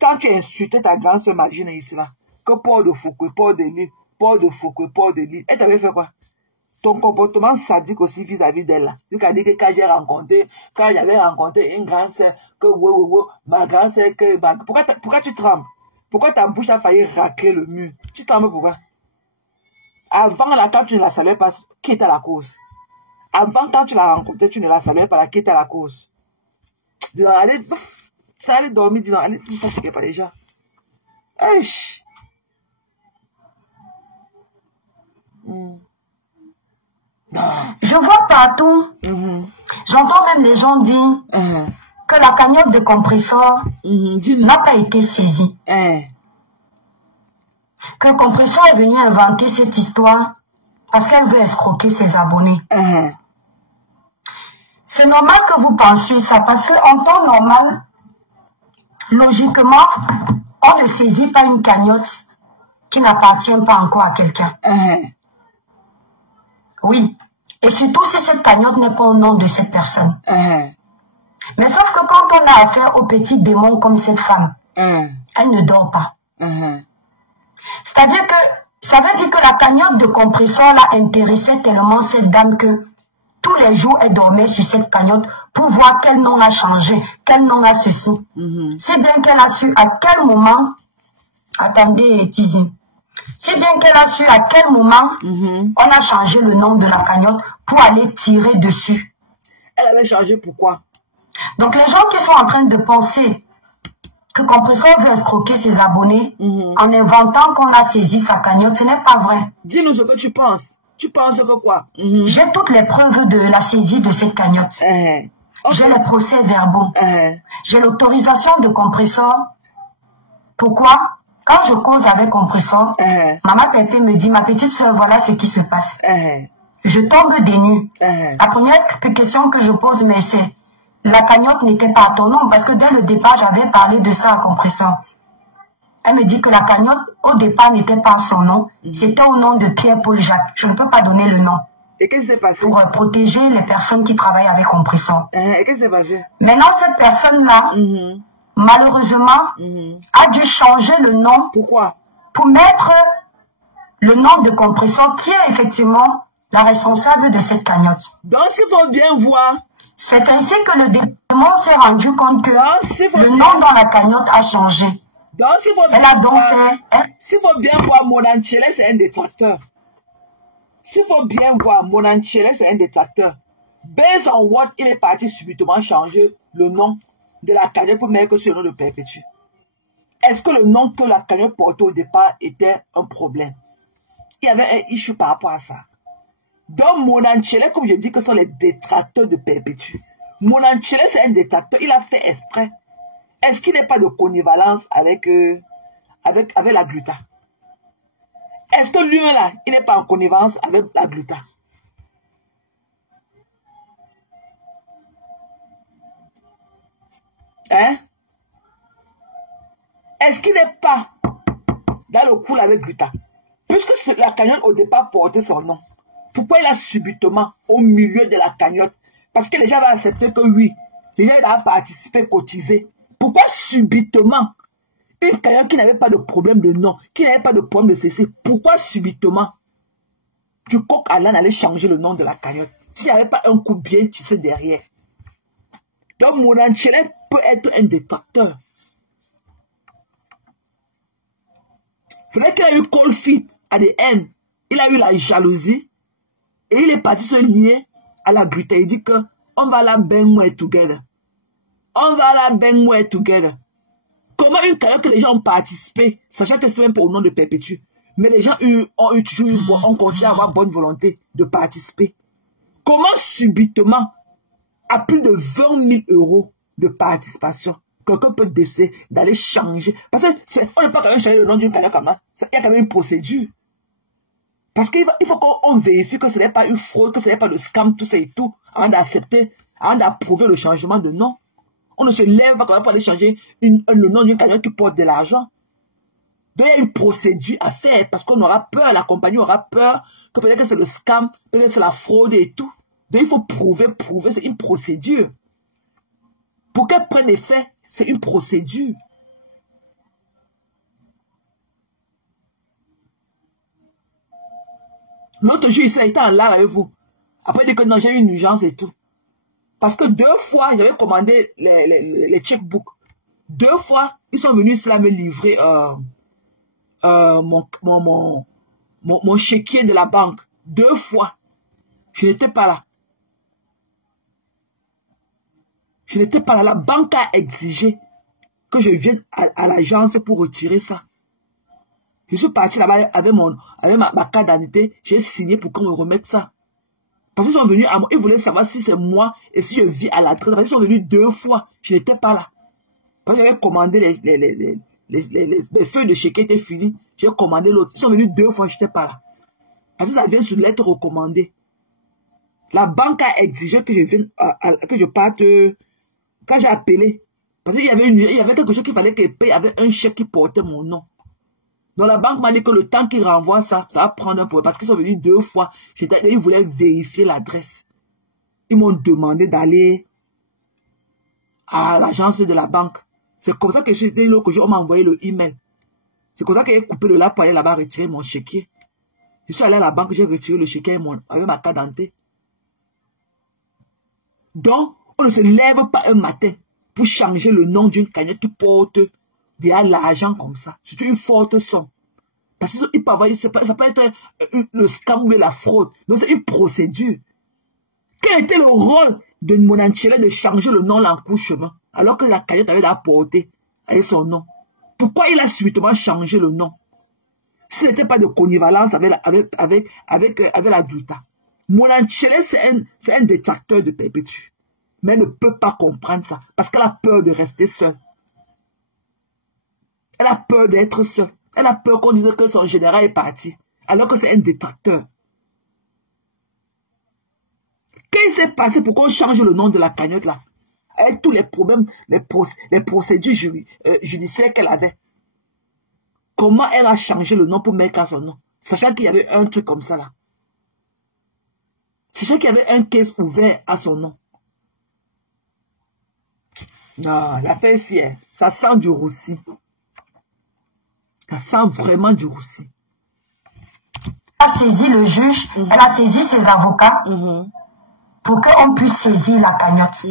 Quand tu insultais ta grande soeur Magina Issa, que Paul de Foucault, Paul de Lille, Paul de Foucault, Paul de Lille, elle t'avait fait quoi? Ton comportement sadique aussi vis-à-vis d'elle là. Tu as dit que quand j'avais rencontré une grande sœur, que ma grande sœur, pourquoi tu trembles? Pourquoi ta bouche a failli racler le mur? Tu trembles pourquoi? Avant là, quand tu ne la saluais pas, qui était la cause? Avant, quand tu l'as rencontrée, tu ne la saluais pas, qui était la cause? Allez dormir, dis-donc, allez plus fatiguée par les gens. Aïe! Je vois partout, j'entends même les gens dire que la cagnotte de compresseur n'a pas été saisie. Que compresseur est venu inventer cette histoire parce qu'elle veut escroquer ses abonnés. C'est normal que vous pensiez ça parce qu'en temps normal, logiquement, on ne saisit pas une cagnotte qui n'appartient pas encore à quelqu'un. Oui. Et surtout si cette cagnotte n'est pas au nom de cette personne. Mais sauf que quand on a affaire aux petits démons comme cette femme, elle ne dort pas. C'est-à-dire que ça veut dire que la cagnotte de compresseur l'a intéressé tellement cette dame que tous les jours elle dormait sur cette cagnotte pour voir quel nom a changé, quel nom a ceci. C'est bien qu'elle a su à quel moment, attendez Tizi, c'est bien qu'elle a su à quel moment on a changé le nom de la cagnotte pour aller tirer dessus. Elle avait changé pourquoi? Donc les gens qui sont en train de penser que compresseur veut escroquer ses abonnés en inventant qu'on a saisi sa cagnotte, ce n'est pas vrai. Dis-nous ce que tu penses. Tu penses que quoi? J'ai toutes les preuves de la saisie de cette cagnotte. J'ai les procès-verbaux. J'ai l'autorisation de compresseur. Pourquoi? Quand je cause avec compresseur, maman Pépé me dit, ma petite soeur, voilà ce qui se passe. Je tombe des nues. La première question que je pose, mais c'est, la cagnotte n'était pas à ton nom, parce que dès le départ, j'avais parlé de ça à compresseur. Elle me dit que la cagnotte, au départ, n'était pas à son nom. C'était au nom de Pierre-Paul Jacques. Je ne peux pas donner le nom. Et qu'est-ce qui s'est passé? Pour protéger les personnes qui travaillent avec compresseur. Et qu'est-ce qui s'est passé? Maintenant, cette personne-là, malheureusement, a dû changer le nom. Pourquoi? Pour mettre le nom de compresseur qui est effectivement la responsable de cette cagnotte. Donc, il faut bien voir. C'est ainsi que le démon s'est rendu compte que le nom dans la cagnotte a changé. Donc, s'il faut bien voir, Monanchele, c'est un détracteur. S'il faut bien voir, Monanchele, c'est un détracteur. Based on what, il est parti subitement changer le nom de la cagnotte pour mettre sur le nom de Perpétue. Est-ce que le nom que la cagnotte portait au départ était un problème? Il y avait un issue par rapport à ça. Donc, Monanchele, comme je dis que ce sont les détracteurs de Perpétue. Monanchele, c'est un détracteur. Il a fait exprès. Est-ce qu'il n'est pas de connivalence avec la Gluta? Est-ce que lui là, il n'est pas en connivence avec la Gluta? Hein? Est-ce qu'il n'est pas dans le coup avec Gluta? Puisque la cagnotte au départ portait son nom. Pourquoi il a subitement au milieu de la cagnotte? Parce que les gens vont accepter que oui, il a participé, cotisé. Pourquoi subitement une cagnotte qui n'avait pas de problème de nom, qui n'avait pas de problème de ceci, pourquoi subitement du coq à l'âne allait changer le nom de la cagnotte s'il n'y avait pas un coup bien tissé derrière? Donc Monanchele peut être un détracteur. Peut-être qu'il a eu cold feet à des haines, il a eu la jalousie et il est parti se lier à la Gluta. Il dit que on va la bang together. On va la bang together. Comment une cagnotte que les gens ont participé, sachant que c'est même pas au nom de Perpétue, mais les gens ont continué à avoir bonne volonté de participer. Comment subitement, à plus de 20 000 euros de participation, quelqu'un peut décider d'aller changer? Parce qu'on ne peut pas quand même changer le nom d'une cagnotte comme ça. Il y a quand même une procédure. Parce qu'il faut qu'on vérifie que ce n'est pas une fraude, que ce n'est pas de scam, tout ça et tout, avant d'accepter, avant d'approuver le changement de nom. On ne se lève pas quand même pour aller changer le nom d'une cagnotte qui porte de l'argent. Donc il y a une procédure à faire parce qu'on aura peur, la compagnie aura peur que peut-être que c'est le scam, peut-être que c'est la fraude et tout. Donc il faut prouver, c'est une procédure. Pour qu'elle prenne effet, c'est une procédure. L'autre jour, il était en live avec vous. Après, il dit que non, j'ai eu une urgence et tout. Parce que 2 fois, j'avais commandé les checkbooks. 2 fois, ils sont venus là me livrer mon chéquier de la banque. 2 fois. Je n'étais pas là. Je n'étais pas là. La banque a exigé que je vienne à l'agence pour retirer ça. Je suis parti là-bas avec ma carte d'identité. J'ai signé pour qu'on me remette ça. Parce qu'ils sont venus à moi. Ils voulaient savoir si c'est moi et si je vis à l'adresse. Parce qu'ils sont venus 2 fois. Je n'étais pas là. Parce que j'avais commandé les feuilles de chéquier étaient finies. J'ai commandé l'autre. Ils sont venus 2 fois. Je n'étais pas là. Parce que ça vient sur lettre recommandée. La banque a exigé que je vienne, que je parte quand j'ai appelé. Parce qu'il y avait quelque chose qu'il fallait que je paye avec un chèque qui portait mon nom. Donc la banque m'a dit que le temps qu'ils renvoient ça, ça va prendre un peu. Parce qu'ils sont venus 2 fois. Ils voulaient vérifier l'adresse. Ils m'ont demandé d'aller à l'agence de la banque. C'est comme ça que l'autre jour, on m'a envoyé le email. C'est comme ça que j'ai coupé le lap pour aller là-bas retirer mon chéquier. Je suis allé à la banque, j'ai retiré le chéquier avec ma carte d'identité. Donc, on ne se lève pas un matin pour changer le nom d'une cagnotte qui porte déjà l'argent comme ça. C'est une forte somme. Parce qu'il peut avoir, ça peut être le scam ou la fraude. Donc, c'est une procédure. Quel était le rôle de Monanchele de changer le nom l'encouchement alors que la cagnotte avait apporté avec son nom? Pourquoi il a subitement changé le nom? Ce n'était pas de connivalence avec la Duta. Monanchele, c'est un détracteur de Perpétue. Mais elle ne peut pas comprendre ça. Parce qu'elle a peur de rester seule. Elle a peur d'être seule. Elle a peur qu'on dise que son général est parti. Alors que c'est un détracteur. Qu'est-ce qui s'est passé pour qu'on change le nom de la cagnotte là? Avec tous les problèmes, les procédures judiciaires qu'elle avait. Comment elle a changé le nom pour mettre à son nom? Sachant qu'il y avait un truc comme ça là. Sachant qu'il y avait un case ouvert à son nom. Non, l'affaire ici, ça sent du roussi. Ça sent vraiment du roussi. Elle a saisi le juge, elle a saisi ses avocats pour qu'on puisse saisir la cagnotte.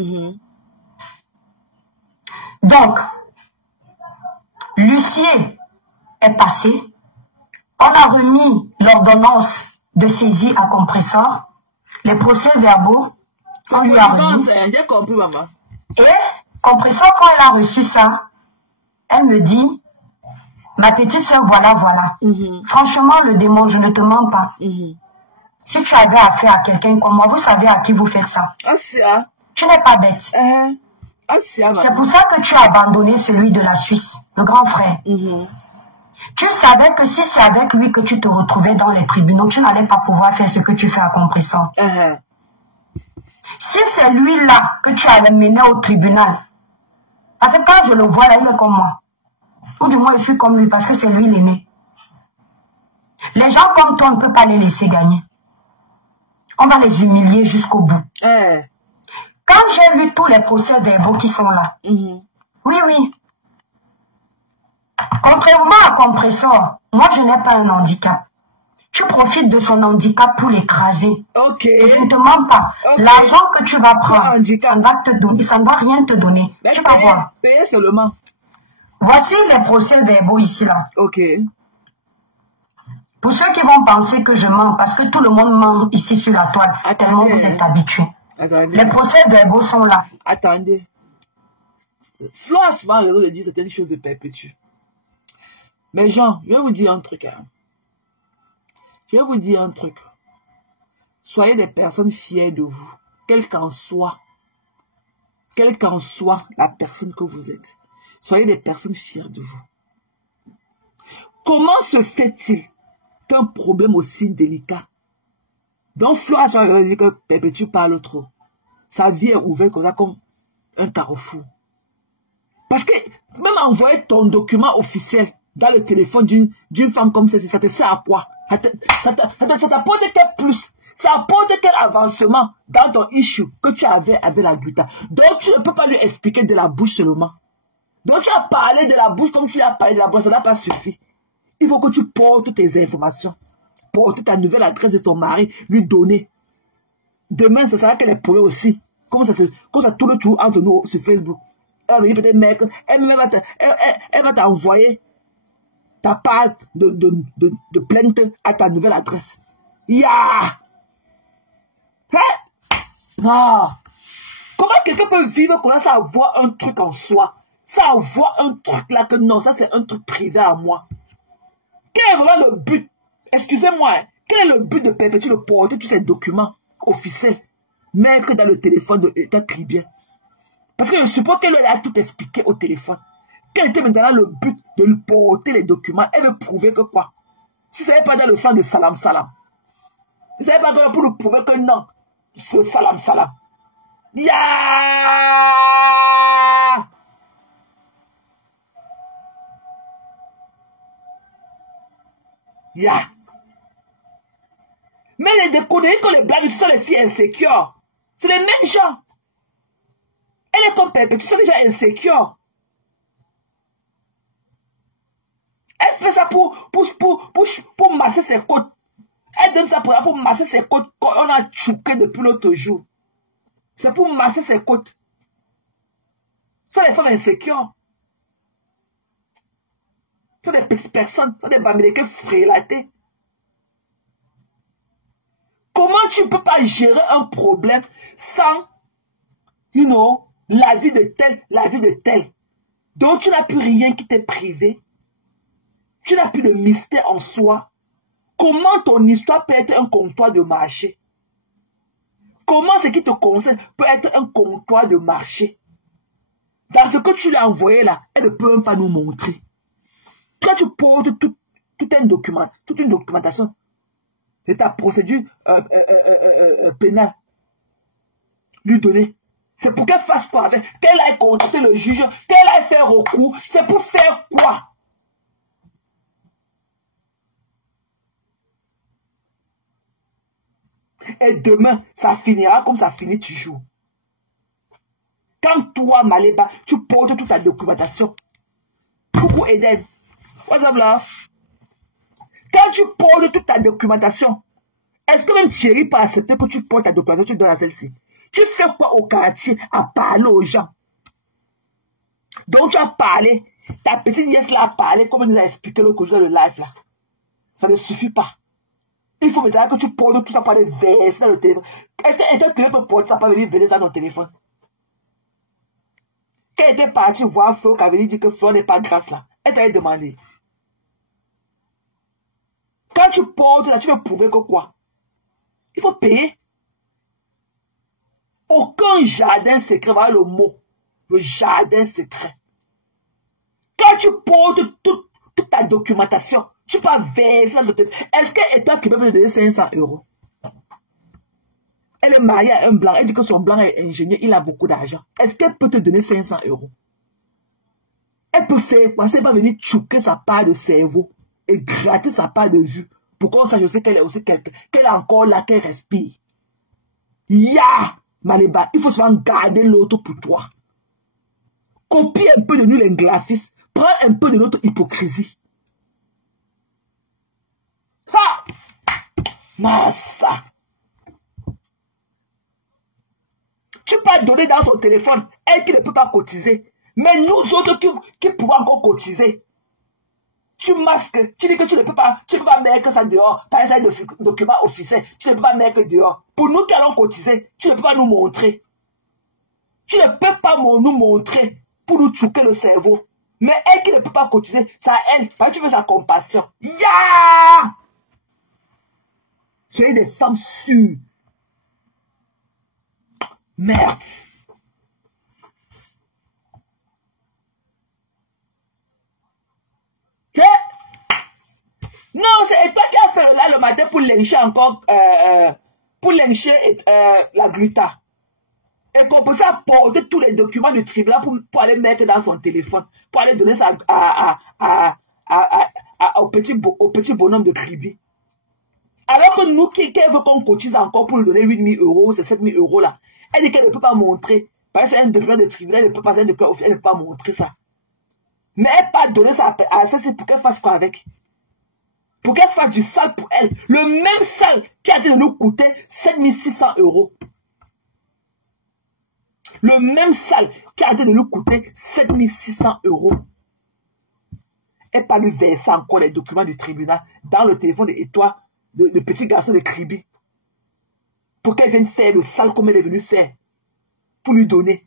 Donc, l'huissier est passé. On a remis l'ordonnance de saisie à compresseur. Les procès-verbaux, on lui a remis. J'ai compris, maman. Et compresseur, quand elle a reçu ça, elle me dit, ma petite soeur, voilà. Franchement, le démon, je ne te mens pas. Si tu avais affaire à quelqu'un comme moi, vous savez à qui vous faire ça. Tu n'es pas bête. C'est pour ça que tu as abandonné celui de la Suisse, le grand frère. Tu savais que si c'est avec lui que tu te retrouvais dans les tribunaux, tu n'allais pas pouvoir faire ce que tu fais à compresseur. Si c'est lui-là que tu as mené au tribunal, parce que quand je le vois là, il est comme moi. Ou du moins, je suis comme lui parce que c'est lui l'aîné. Les gens comme toi, on ne peut pas les laisser gagner. On va les humilier jusqu'au bout. Quand j'ai lu tous les procès-verbaux qui sont là, oui. Contrairement à compresseur, moi, je n'ai pas un handicap. Tu profites de son handicap pour l'écraser. Et je ne te mens pas. L'argent que tu vas prendre, ça ne va rien te donner. Tu vas voir. Payer seulement. Voici les procès-verbaux ici, là. Pour ceux qui vont penser que je mens, parce que tout le monde ment ici sur la toile, tellement vous êtes habitués. Les procès-verbaux sont là. Attendez. Flo a souvent raison de dire certaines choses de Perpétue. Mais Jean, je vais vous dire un truc. Hein. Je vais vous dire un truc. Soyez des personnes fières de vous, quelle qu'en soit la personne que vous êtes. Soyez des personnes fières de vous. Comment se fait-il qu'un problème aussi délicat, dont Flo a souvent dit que Perpétue parle trop, sa vie est ouverte comme ça, comme un carrefour? Parce que même envoyer ton document officiel dans le téléphone d'une femme comme celle-ci, ça te sert à quoi? Ça t'apporte quel plus? Ça apporte quel avancement dans ton issue que tu avais avec la Guta? Donc tu ne peux pas lui expliquer de la bouche seulement. Donc tu as parlé de la bouche comme tu lui as parlé de la bouche, ça n'a pas suffi. Il faut que tu portes tes informations, porter ta nouvelle adresse de ton mari, lui donner. Demain, ce sera que les problèmes aussi. Comme ça tourne tout entre nous sur Facebook. Elle va venir peut-être mec, elle va t'envoyer ta part de plainte à ta nouvelle adresse. Non. Comment quelqu'un peut vivre comme ça, avoir un truc en soi, ça avoir un truc là que non, ça c'est un truc privé à moi. Quel est vraiment le but? Excusez-moi, quel est le but de Perpétue de porter tous ces documents officiels, mettre dans le téléphone de État tribien? Parce que je suppose qu'elle a tout expliqué au téléphone. Quel était maintenant le but de lui porter les documents? Elle veut prouver que quoi? Si ce n'est pas dans le sang de Salam Salam. Si ce n'est pas pour lui prouver que non, c'est Salam Salam. Mais les déconner que les blagues sont les filles insécures. C'est les mêmes gens. Elle est comme Perpétue, sont déjà insécures. Elle fait ça pour masser ses côtes. Elle donne ça pour masser ses côtes qu'on a chouqué depuis l'autre jour. C'est pour masser ses côtes. Ce sont les femmes insécures. Ce sont des petites personnes, ce sont des bamilekés frélatés. Comment tu ne peux pas gérer un problème sans, la vie de tel. Donc tu n'as plus rien qui t'est privé. Tu n'as plus de mystère en soi. Comment ton histoire peut être un comptoir de marché? Comment ce qui te concerne peut être un comptoir de marché? Dans ce que tu lui as envoyé là, elle ne peut même pas nous montrer. Toi, tu portes tout un document, toute une documentation de ta procédure pénale. Lui donner. C'est pour qu'elle fasse quoi avec? Qu'elle aille contacter le juge, qu'elle aille faire recours. C'est pour faire quoi? Et demain, ça finira comme ça finit toujours. Quand toi, Maléba, tu portes toute ta documentation. Coucou Eden. What's up, love? Quand tu portes toute ta documentation, est-ce que même Thierry peut accepter que tu portes ta documentation, tu donnes à celle-ci? Tu fais quoi au quartier à parler aux gens? Donc tu as parlé, ta petite nièce là a parlé comme elle nous a expliqué le jour de live là. Ça ne suffit pas. Il faut maintenant que tu portes tout ça pour aller verser dans le téléphone. Est-ce qu'un client peut porter ça pour venir verser dans ton téléphone? Quand elle était partie voir Flo, qui avait dit que Flo n'est pas grâce là, elle t'avait demandé. Quand tu portes là, tu veux prouver que quoi? Il faut payer. Aucun jardin secret, voilà le mot. Le jardin secret. Quand tu portes toute ta documentation, tu peux verser dans le téléphone. Est-ce qu'elle est toi qui peut me donner 500 €? Elle est mariée à un blanc. Elle dit que son blanc est ingénieur. Il a beaucoup d'argent. Est-ce qu'elle peut te donner 500 €? Elle peut faire quoi? Elle va venir chouquer sa part de cerveau et gratter sa part de vue. Pour qu'on sache aussi qu'elle est aussi quelqu'un. Qu'elle est encore là, qu'elle respire. Maléba, il faut souvent garder l'autre pour toi. Copie un peu de nous l'inglaphis. Prends un peu de notre hypocrisie. Massa. Tu peux donner dans son téléphone, elle qui ne peut pas cotiser. Mais nous autres qui pouvons encore cotiser. Tu masques, tu dis que tu ne peux pas mettre ça dehors. Par exemple, un document officiel, tu ne peux pas mettre dehors. Pour nous qui allons cotiser, tu ne peux pas nous montrer. Tu ne peux pas nous montrer pour nous choquer le cerveau. Mais elle qui ne peut pas cotiser, c'est à elle. Parce que tu veux sa compassion. Ya! Soyez des femmes sûres. Merde. Non, c'est toi qui as fait là le matin pour lyncher encore, pour lyncher la Gluta. Et qu'on peut apporter tous les documents du tribunal pour aller mettre dans son téléphone, pour aller donner ça au petit bonhomme de Kribi. Alors que nous, qui veut qu'on cotise encore pour lui donner 8 000 euros, c'est 7 000 euros là, elle dit qu'elle ne peut pas montrer. Parce que c'est un document de tribunal, elle ne peut pas, elle ne peut pas montrer ça. Mais elle n'a pas donné ça à celle-ci pour qu'elle fasse quoi avec? Pour qu'elle fasse du sale pour elle. Le même sale qui a dû nous coûter 7 600 euros. Le même sale qui a dû nous coûter 7 600 euros. Elle n'a pas lui verser encore les documents du tribunal dans le téléphone de toi, de petit garçon de Kribi. Pour qu'elle vienne faire le sale comme elle est venue faire. Pour lui donner.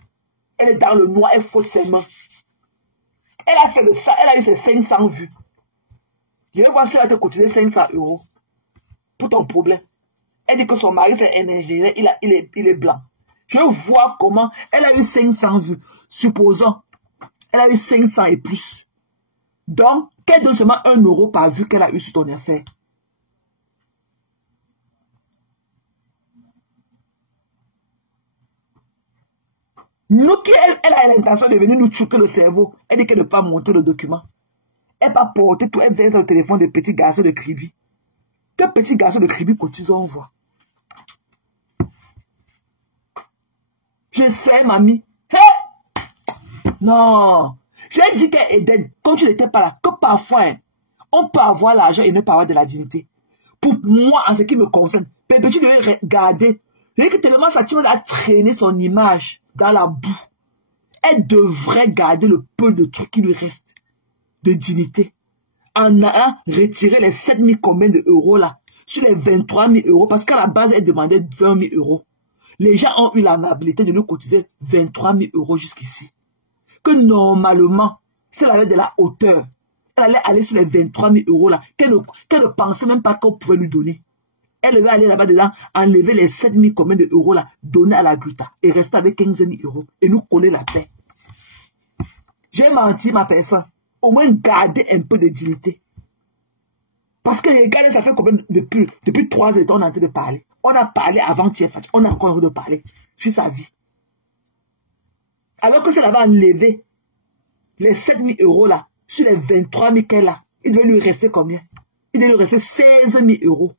Elle est dans le noir, elle faute ses mains. Elle a fait le sale, elle a eu ses 500 vues. Je vais voir si elle a te cotisé 500 euros pour ton problème. Elle dit que son mari c'est un ingénieur, il est blanc. Je vais voir comment elle a eu 500 vues. Supposons, elle a eu 500 et plus. Donc, qu'elle donne seulement 1 euro par vue qu'elle a eu sur ton affaire. Nous qui, elle a l'intention de venir nous choquer le cerveau. Elle dit qu'elle ne peut pas montrer le document. Elle va porter tout, elle verse le téléphone des petits garçons de Kribi. Que petits garçons de Kribi cotisent, on voit. Je sais, mamie. Hey! Non. J'ai dit qu'à Eden, quand tu n'étais pas là, que parfois, hein, on peut avoir l'argent et ne pas avoir de la dignité. Pour moi, en ce qui me concerne, bébé, tu devais regarder. Je dis que tellement ça, tu vas traîner son image dans la boue. Elle devrait garder le peu de trucs qui lui reste de dignité. En allant retirer les 7 000 combien de euros là, sur les 23 000 euros, parce qu'à la base, elle demandait 20 000 euros. Les gens ont eu l'amabilité de nous cotiser 23 000 euros jusqu'ici. Que normalement, si elle avait de la hauteur, elle allait aller sur les 23 000 euros là, qu'elle ne pensait même pas qu'on pouvait lui donner. Elle devait aller là-bas dedans, enlever les 7 000 combien de euros là, donner à la Gluta et rester avec 15 000 euros et nous coller la paix. J'ai menti ma personne. Au moins garder un peu de dignité. Parce que regardez, ça fait combien depuis 3 ans, on est en train de parler. On a parlé avant-hier, on a encore envie de parler sur sa vie. Alors que si elle avait enlevé les 7 000 euros là, sur les 23 000 qu'elle a, il devait lui rester combien? Il devait lui rester 16 000 euros.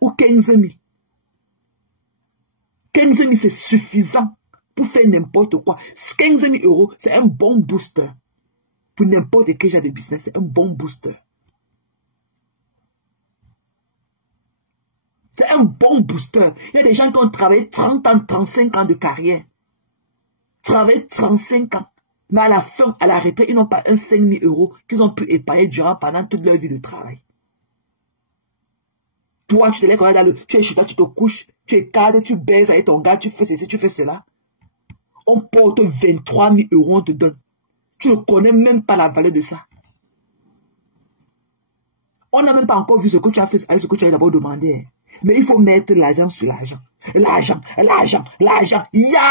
Ou 15 000. 15 000 c'est suffisant pour faire n'importe quoi. 15 000 euros, c'est un bon booster. Pour n'importe quel genre de business, c'est un bon booster. C'est un bon booster. Il y a des gens qui ont travaillé 30 ans, 35 ans de carrière. Travaillé 35 ans. Mais à la fin, à la retraite, ils n'ont pas un 5 000 euros qu'ils ont pu épargner pendant toute leur vie de travail. Toi, tu te lèves dans tu es chez toi, tu te couches, tu écartes, tu baises avec ton gars, tu fais ceci, tu fais cela. On porte 23 000 euros, on te donne. Tu ne connais même pas la valeur de ça. On n'a même pas encore vu ce que tu as fait avec ce que tu as d'abord demandé. Mais il faut mettre l'argent sur l'argent. L'argent, l'argent, l'argent. Ya!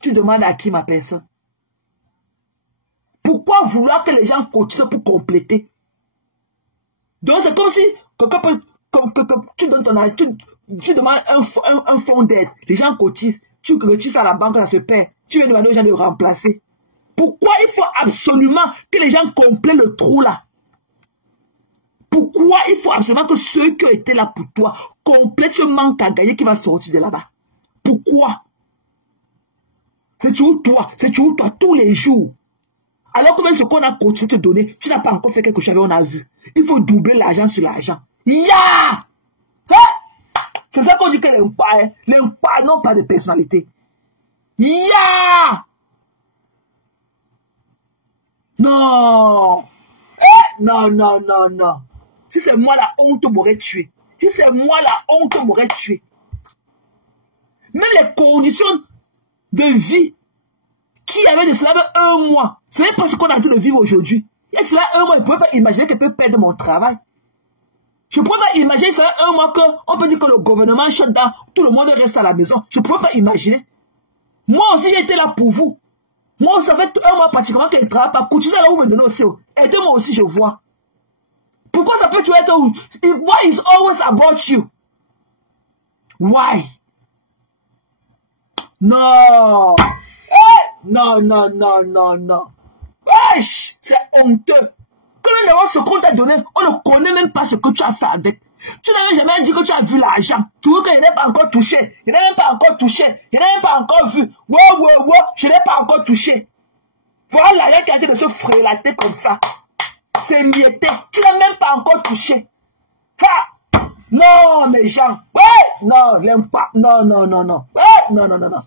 Tu demandes à qui ma personne? Pourquoi vouloir que les gens cotisent pour compléter? Donc c'est comme si tu donnes ton argent, tu demandes un fonds d'aide. Les gens cotisent. Tu cotises à la banque, ça se perd. Tu viens demander aux gens de remplacer. Pourquoi il faut absolument que les gens complètent le trou là? Pourquoi il faut absolument que ceux qui ont été là pour toi complètent ce manque à gagner qui va sortir de là-bas? Pourquoi? C'est toujours toi, tous les jours. Alors que même ce qu'on a continué de te donner, tu n'as pas encore fait quelque chose, on a vu. Il faut doubler l'argent sur l'argent. Ya! C'est ça qu'on dit que les n'ont pas de personnalité. Ya! Non! Non, non, non, non. Si c'est moi, la honte m'aurait tué. Si c'est moi, la honte m'aurait tué. Même les conditions de vie qui avaient de cela un mois, ce n'est pas ce qu'on est en train de vivre aujourd'hui. Il y a cela un mois, je ne pouvais pas imaginer que je peux perdre mon travail. Je ne pouvais pas imaginer cela un mois qu'on peut dire que le gouvernement shut down, tout le monde reste à la maison. Je ne pouvais pas imaginer. Moi aussi, j'ai été là pour vous. Moi, ça fait un mois pratiquement que je ne travaille pas. Cotisez là, vous me donnez aussi. Aidez-moi aussi, je vois. Pourquoi ça peut toujours être... Why is always about you? Why? Non. Non, non, non, non, non. Wesh, c'est honteux. Comment d'abord ce qu'on t'a donné, on ne connaît même pas ce que tu as fait avec. Tu n'avais jamais dit que tu as vu l'argent. Tu vois qu'il n'est pas encore touché. Il n'est même pas encore touché. Il n'est même pas encore vu. Wow, je n'ai pas encore touché. Voilà l'argent qui a été de se frélater comme ça. C'est mietté. Tu n'as même pas encore touché. Ha! Non, mes gens. Ouais! Non, l'impact. Non, non, non, non. Ouais! Non, non, non, non.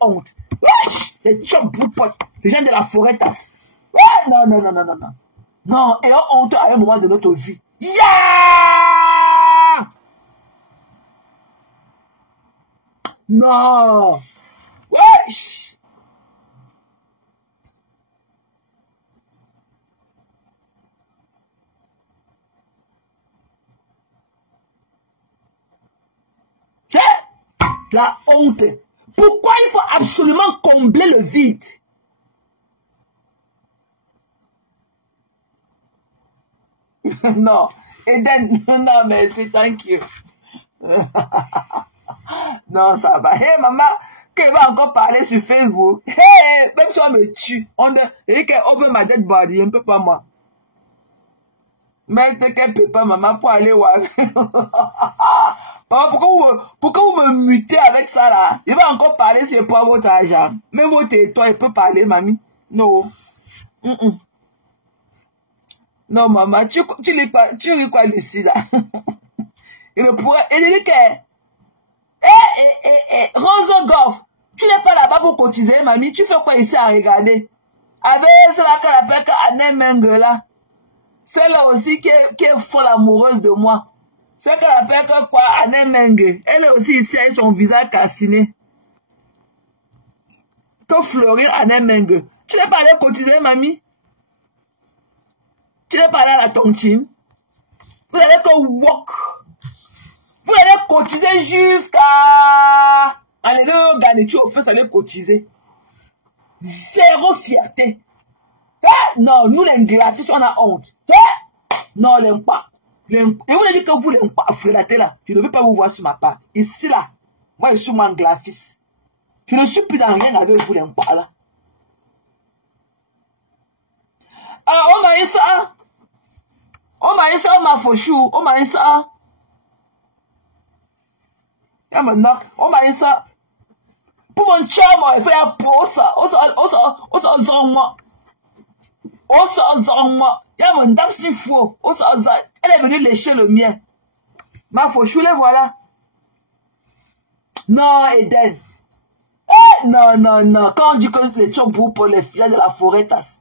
Honte. Wesh! Les chocs bout-potes. Les gens de la forêt tasse. Ouais! Non, non, non, non, non, non. Non, et honte à un moment de notre vie. Yeah! Non! Wesh! La honte. Pourquoi il faut absolument combler le vide? Non. Eden, non, merci, thank you. Non, ça va. Hey, maman, qu'elle va encore parler sur Facebook. Hey, même si on me tue, on dit qu'elle over ma dead body, on ne peut pas moi. Mais qu'elle peut pas, maman, pour aller voir. Maman, pourquoi vous me mutez avec ça là? Il va encore parler sur pas votre argent. Même votre toi, il peut parler, mamie. Non. Non, maman, tu lis quoi, Lucie, là? Il me pourrait. Il dit que. Rose Goff, tu n'es pas là-bas pour cotiser, mamie. Tu fais quoi ici à regarder? Avec celle-là qu'elle appelle Anne Menge, là. Celle-là aussi qui est folle amoureuse de moi. Celle qu'elle appelle quoi, Anne Menge. Elle est aussi ici avec son visage cassiné. Que Florine Anne Menge. Tu n'es pas allé cotiser, mamie? Tu n'es pas allé à la tontine? Vous n'avez que walk. Vous allez cotiser jusqu'à... Allez, le garniture au feu, ça allait cotiser. Zéro fierté. Non, nous les graphistes, on a honte. Non, l'impact. Et vous avez dit que vous, l'impact, frélaté là, je ne veux pas vous voir sur ma part. Ici là, moi je suis mon graphiste. Je ne suis plus dans rien avec vous, l'impact là. Ah, on m'a dit ça. On m'a dit ça, on m'a fauché. On m'a dit ça. Il me knock. On m'a dit ça. Pour mon chum, il fait un pour ça. On il y a mon dame si faux. Elle est venue lécher le mien. Ma fauchou, les voilà. Non, Eden. Non, non, non. Quand on dit que les tchobou pour les filles de la forêt tasse.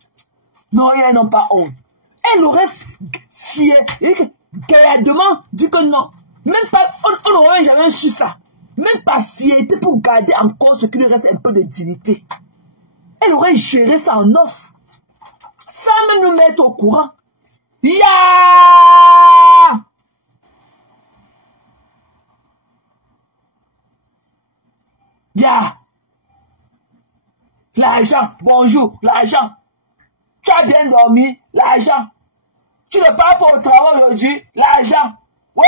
Non, ils n'ont pas honte. Elle aurait fié. Gaillardement dit que non. Même pas, on n'aurait jamais su ça. Même pas fierté pour garder encore ce qui lui reste un peu de dignité. Elle aurait géré ça en offre. Sans même nous mettre au courant. Ya! Ya! L'argent, bonjour, l'argent. Tu as bien dormi, l'argent. Tu ne pars pas au travail aujourd'hui, l'argent. Ouais,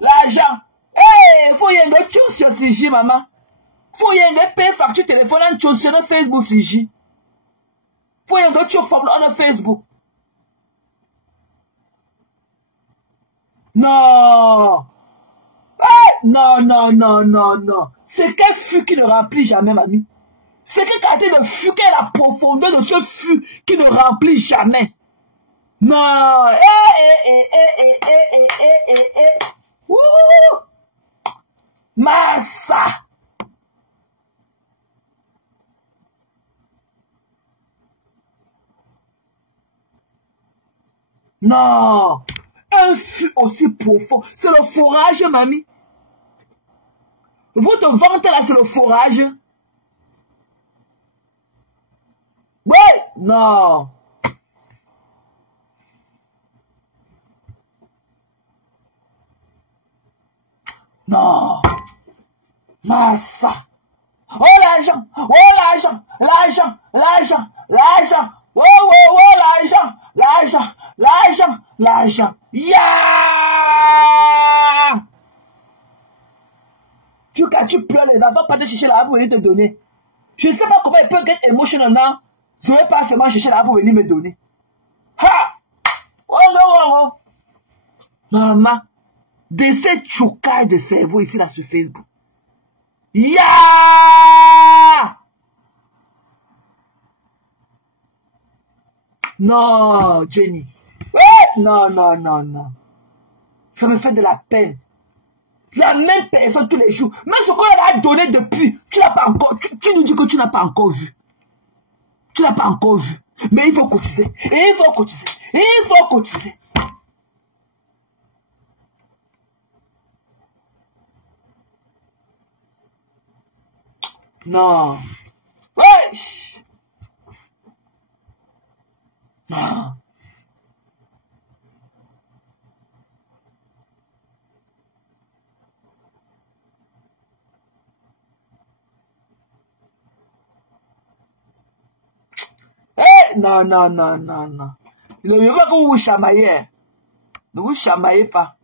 l'argent. Hey, faut y aller de choses sur CJ, maman. Faut y aller de payer facture téléphone en chose sur Facebook CJ. Faut y aller de choses sur Facebook. Non. Hey, non, non, non, non, non. C'est quel fût qui ne remplit jamais, mamie. C'est quelle quantité de fût, quelle est la profondeur de ce fût qui ne remplit jamais. Non. Massa. Non. un fût aussi profond. C'est le forage, mamie. Votre ventre là, c'est le forage. Ouais, non. Non. Massa. Oh l'argent. Oh l'argent. L'argent. L'argent. L'argent. Oh, oh, oh, l'argent. L'argent. L'argent. L'argent. Ya! Quand tu pleures, les enfants pas te chercher là pour venir te donner. Je ne sais pas comment ils peuvent être émotionnels now. Je ne vais pas seulement chercher là pour venir me donner. Ha! Oh non, oh, oh. Maman, de cette choucaille de cerveau ici là sur Facebook. Ya! Non, Jenny. Non, non, non, non. Ça me fait de la peine. La même personne tous les jours. Même ce qu'on a donné depuis, tu n'as pas encore, tu nous dis que tu n'as pas encore vu. Tu n'as pas encore vu. Mais il faut cotiser. Et il faut cotiser. Et il faut cotiser. Non. Ouais. Non. Non, non, non, non, non. Ne veut pas que vous vous chamaillez. Ne vous chamaillez pas.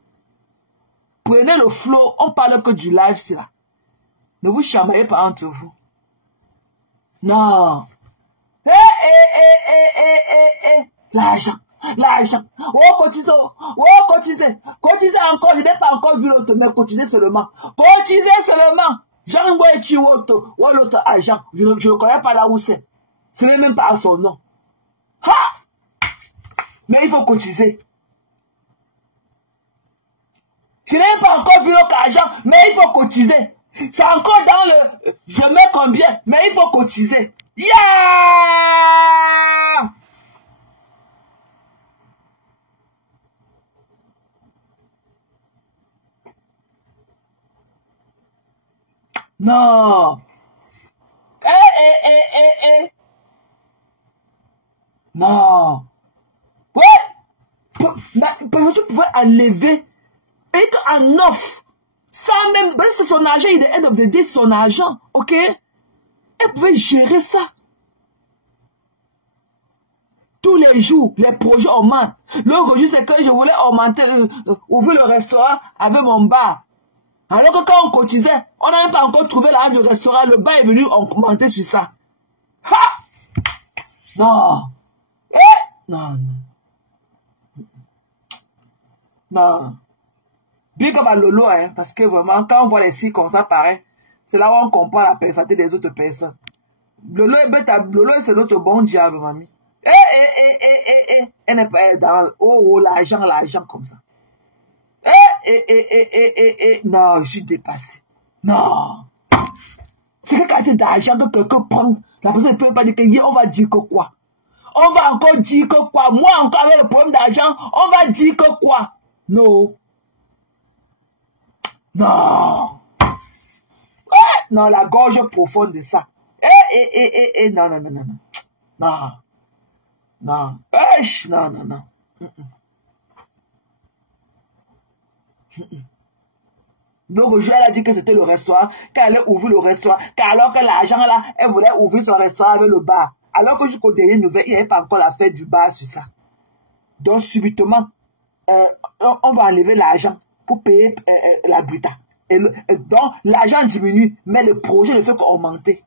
Prenez le flow, on parle que du live, c'est là. Ne vous chamaillez pas entre vous. Non. L'argent, l'argent. Oh, cotisez, oh, cotisez. Cotisez encore, je n'ai pas encore vu l'autre, mais cotisez seulement. Cotisez seulement. Jean-Ngo et tu l'autre argent. Je ne connais pas là où c'est. Ce n'est même pas son nom. Ha! Mais il faut cotiser. Je n'ai pas encore vu l'autre argent, mais il faut cotiser. C'est encore dans le... Je mets combien, mais il faut cotiser. Yeah! Non. Non. Ouais. Tu pouvais enlever et qu'en offre, ça même, c'est son argent, il est end of the day, son argent, ok? Elle pouvait gérer ça. Tous les jours, les projets augmentent. L'autre jour, c'est que je voulais augmenter, ouvrir le restaurant avec mon bar. Alors que quand on cotisait, on n'a même pas encore trouvé l'argent du restaurant, le bar est venu augmenter sur ça. Ha! Non. Non, non. Non. Bien comme à Lolo, hein, parce que vraiment, quand on voit les signes comme ça, pareil, c'est là où on comprend la personnalité des autres personnes. Lolo est bête, Lolo c'est notre bon diable, mamie. Elle n'est pas dans, oh, l'argent comme ça. Non, je suis dépassé. Non. C'est que quand il y a d'argent que quelqu'un prend, la personne ne peut pas dire que on va dire que quoi. On va encore dire que quoi. Moi encore avec le problème d'argent, on va dire que quoi. Non. Non. Non, la gorge profonde de ça. Non, non, non, non, non. Non. Non. Non, non, non. Donc, aujourd'hui, elle a dit que c'était le restaurant, qu'elle allait ouvrir le restaurant, alors que l'argent là, elle voulait ouvrir son restaurant avec le bar. Alors que jusqu'au dernier nouvelle, il n'y avait pas encore la fête du bar sur ça. Donc, subitement, on va enlever l'argent pour payer la brita. Donc, l'argent diminue, mais le projet ne fait qu'augmenter.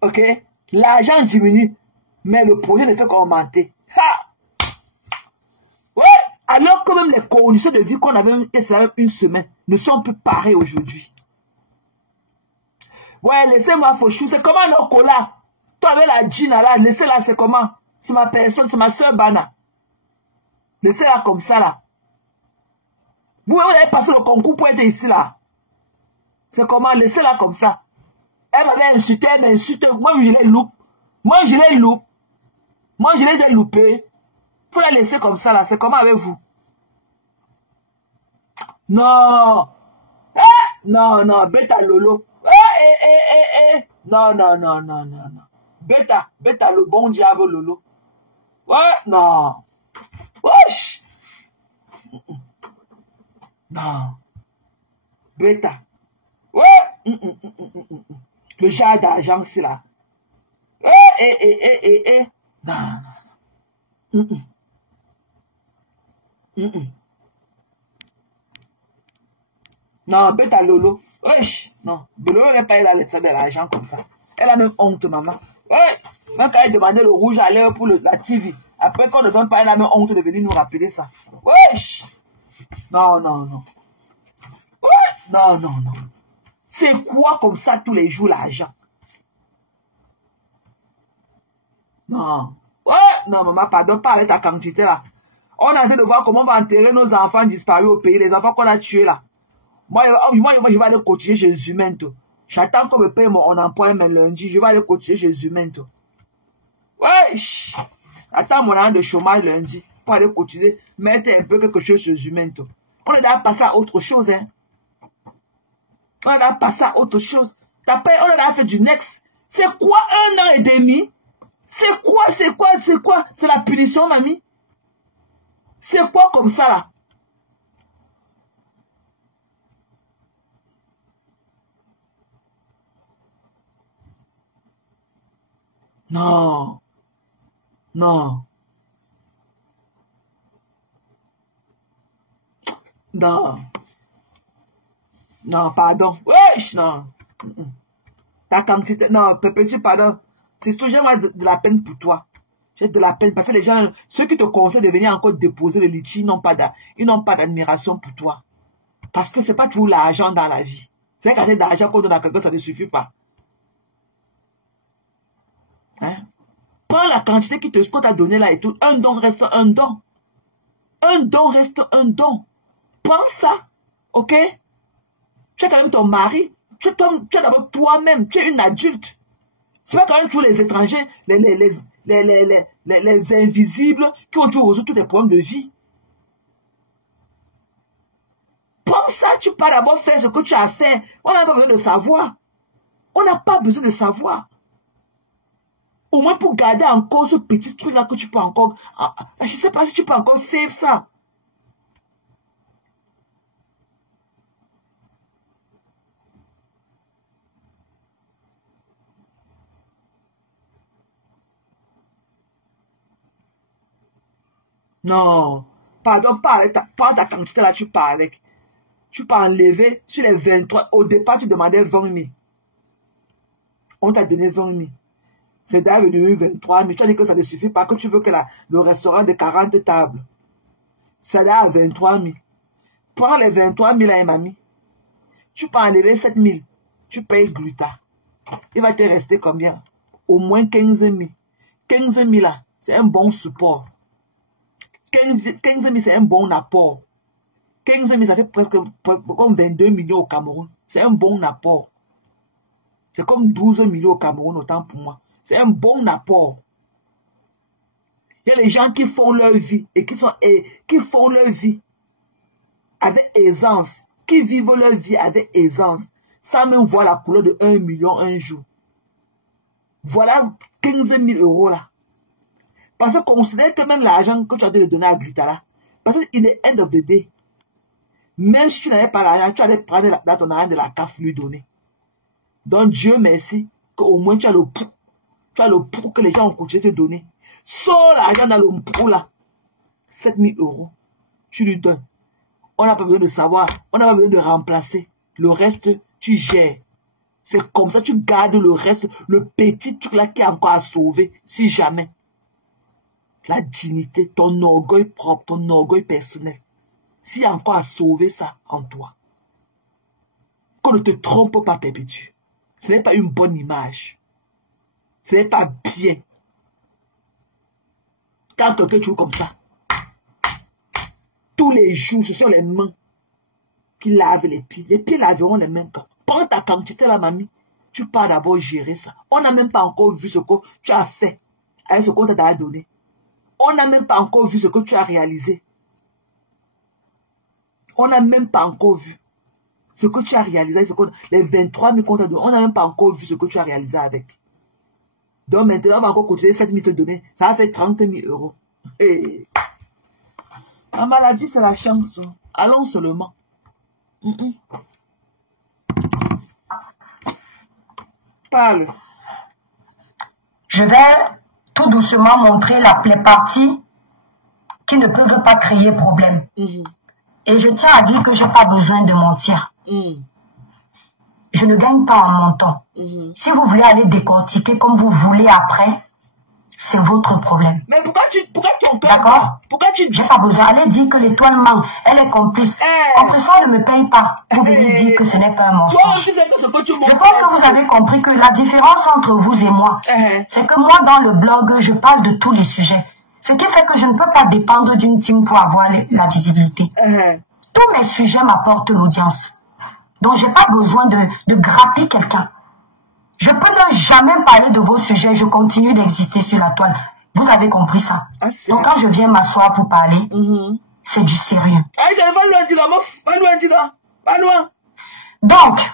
Ok? L'argent diminue, mais le projet ne fait qu'augmenter. Ha! Ouais! Alors que même les conditions de vie qu'on avait une semaine ne sont plus pareilles aujourd'hui. Ouais, laissez-moi fauchou. C'est comment nos colas? Toi avec la Gina là, laissez-la, c'est comment? C'est ma personne, c'est ma soeur Bana. Laissez-la comme ça là. Vous avez passé le concours pour être ici là. C'est comment? Laissez-la comme ça. Elle m'avait insulté, elle m'a insulté. Moi, je l'ai loupé. Moi, je l'ai loupé. Moi, je les ai loupés. faut la laisser comme ça, là. C'est comment avec vous? Non. Non, non, bêta lolo. Non, non, non, non, non, non. Bêta le bon diable lolo. Ouais, non. Wesh. Non. Bêta. Ouais. Le genre d'argent, c'est là. Non. Non, bêta lolo. Wesh. Non. Lolo n'est pas là de l'argent comme ça. Elle a même honte, maman. Ouais. Même quand elle demandait le rouge à l'heure pour la TV. Après qu'on ne donne pas, elle a même honte de venir nous rappeler ça. Wesh. Non, non, non. Ouais. Non, non, non. C'est quoi comme ça tous les jours l'argent? Non. Ouais. Non, maman, pardon, pas avec ta quantité là. On a envie de voir comment on va enterrer nos enfants disparus au pays, les enfants qu'on a tués là. Moi, je vais aller cotiser chez Zumento. J'attends qu'on me paye mon emploi mais lundi. Je vais aller cotiser chez Zumento. Ouais. Attends mon an de chômage lundi pour aller cotiser, mettre un peu quelque chose chez Zumento. On est là passer à autre chose, hein. On est là passer à autre chose. On est là fait du next. C'est quoi 1 an et demi? C'est quoi? C'est la punition, mamie? C'est quoi comme ça, là? Non. Non. Non. Non, pardon. Wesh, non. Ta quantité. Non, petit pardon. C'est toujours de la peine pour toi. J'ai de la peine parce que les gens, ceux qui te conseillent de venir encore déposer le litchi, ils n'ont pas d'admiration pour toi. Parce que c'est pas toujours l'argent dans la vie. C'est qu'assez d'argent qu'on donne à quelqu'un, ça ne suffit pas. Hein? Prends la quantité qu'on t'a donné là et tout. Un don reste un don. Un don reste un don. Prends ça. Ok? Tu es quand même ton mari. Tu es d'abord toi-même. Tu es une adulte. C'est pas quand même tous les étrangers, les invisibles qui ont toujours tous les problèmes de vie. Prends ça, tu peux d'abord faire ce que tu as fait. On n'a pas besoin de savoir. On n'a pas besoin de savoir. Au moins pour garder encore ce petit truc-là que tu peux encore... Je ne sais pas si tu peux encore save ça. Non. Pardon, prends ta quantité là, tu pars avec. Tu peux enlever sur les 23. Au départ, tu demandais 20 000. On t'a donné 20 000. C'est d'ailleurs devenu 23 000. Tu as dit que ça ne suffit pas, que tu veux que le restaurant de 40 tables. Ça là à 23 000. Prends les 23 000 là, mamie. Tu peux enlever 7 000. Tu payes Gluta. Il va te rester combien? Au moins 15 000. 15 000 là, c'est un bon support. 15 000, c'est un bon apport. 15 000, ça fait presque comme 22 millions au Cameroun. C'est un bon apport. C'est comme 12 millions au Cameroun, autant pour moi. C'est un bon apport. Il y a les gens qui font leur vie et qui font leur vie avec aisance, qui vivent leur vie avec aisance, sans même voir la couleur de 1 million un jour. Voilà 15 000 euros là. Parce que considère que même l'argent que tu as dû donner à Glutala, parce qu'il est end of the day. Même si tu n'avais pas l'argent, tu allais prendre dans ton argent de la CAF lui donner. Donc Dieu merci qu'au moins tu as le pour que les gens ont continué de te donner. Sors l'argent dans le pour là. 7 000 euros. Tu lui donnes. On n'a pas besoin de savoir. On n'a pas besoin de remplacer. Le reste, tu gères. C'est comme ça, tu gardes le reste, le petit truc là qui est encore à sauver, si jamais. La dignité, ton orgueil propre, ton orgueil personnel. S'il y a encore à sauver ça en toi. Qu'on ne te trompe pas, Pépétu. Ce n'est pas une bonne image. Ce n'est pas bien. Quand quelqu'un joue comme ça, tous les jours, ce sont les mains qui lavent les pieds. Les pieds laveront les mains quand. Prends ta quantité là, mamie. Tu pars d'abord gérer ça. On n'a même pas encore vu ce que tu as fait avec ce qu'on t'a donné. On On n'a même pas encore vu ce que tu as réalisé. On n'a même pas encore vu ce que tu as réalisé. Les 23 000 comptes, on n'a même pas encore vu ce que tu as réalisé avec. Donc maintenant, on va encore cotiser 7 000 te donner. Ça va faire 30 000 euros. Hey. La maladie, c'est la chance. Allons seulement. Parle. Je vais tout doucement montrer les parties qui ne peuvent pas créer problème. Et je tiens à dire que je n'ai pas besoin de mentir. Je ne gagne pas en mentant. Si vous voulez aller décortiquer comme vous voulez après, c'est votre problème. Mais pourquoi ton cœur... D'accord? J'ai pas besoin. Allez dire que l'étoile ment. Elle est complice. Compression ne me paye pas. Vous venez dire que ce n'est pas un mensonge. Je pense que vous avez compris que la différence entre vous et moi, c'est que moi, dans le blog, je parle de tous les sujets. Ce qui fait que je ne peux pas dépendre d'une team pour avoir la visibilité. Tous mes sujets m'apportent l'audience. Donc, j'ai pas besoin de gratter quelqu'un. Je peux ne jamais parler de vos sujets. Je continue d'exister sur la toile. Vous avez compris ça? Donc, quand je viens m'asseoir pour parler, c'est du sérieux. Donc,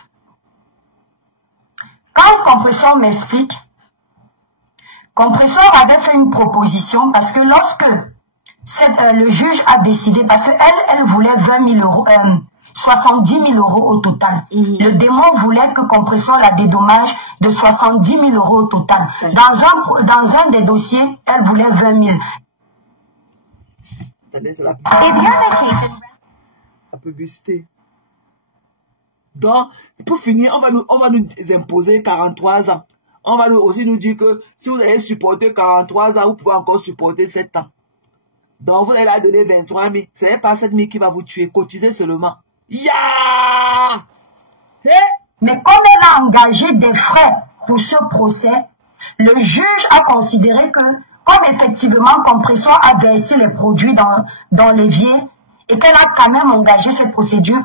quand Compresseur m'explique, Compresseur avait fait une proposition parce que lorsque le juge a décidé, parce qu'elle voulait 20 000 euros, 70 000 euros au total. Le démon voulait que Compresseur la dédommage de 70 000 euros au total. Dans un des dossiers, elle voulait 20 000. La publicité. Donc, pour finir, on va nous imposer 43 ans. On va aussi nous dire que si vous allez supporter 43 ans, vous pouvez encore supporter 7 ans. Donc, vous allez la donner 23 000. Ce n'est pas 7 000 qui va vous tuer. Cotisez seulement. Mais comme elle a engagé des frais pour ce procès, le juge a considéré que, comme effectivement Compresseur a versé les produits dans l'évier et qu'elle a quand même engagé cette procédure,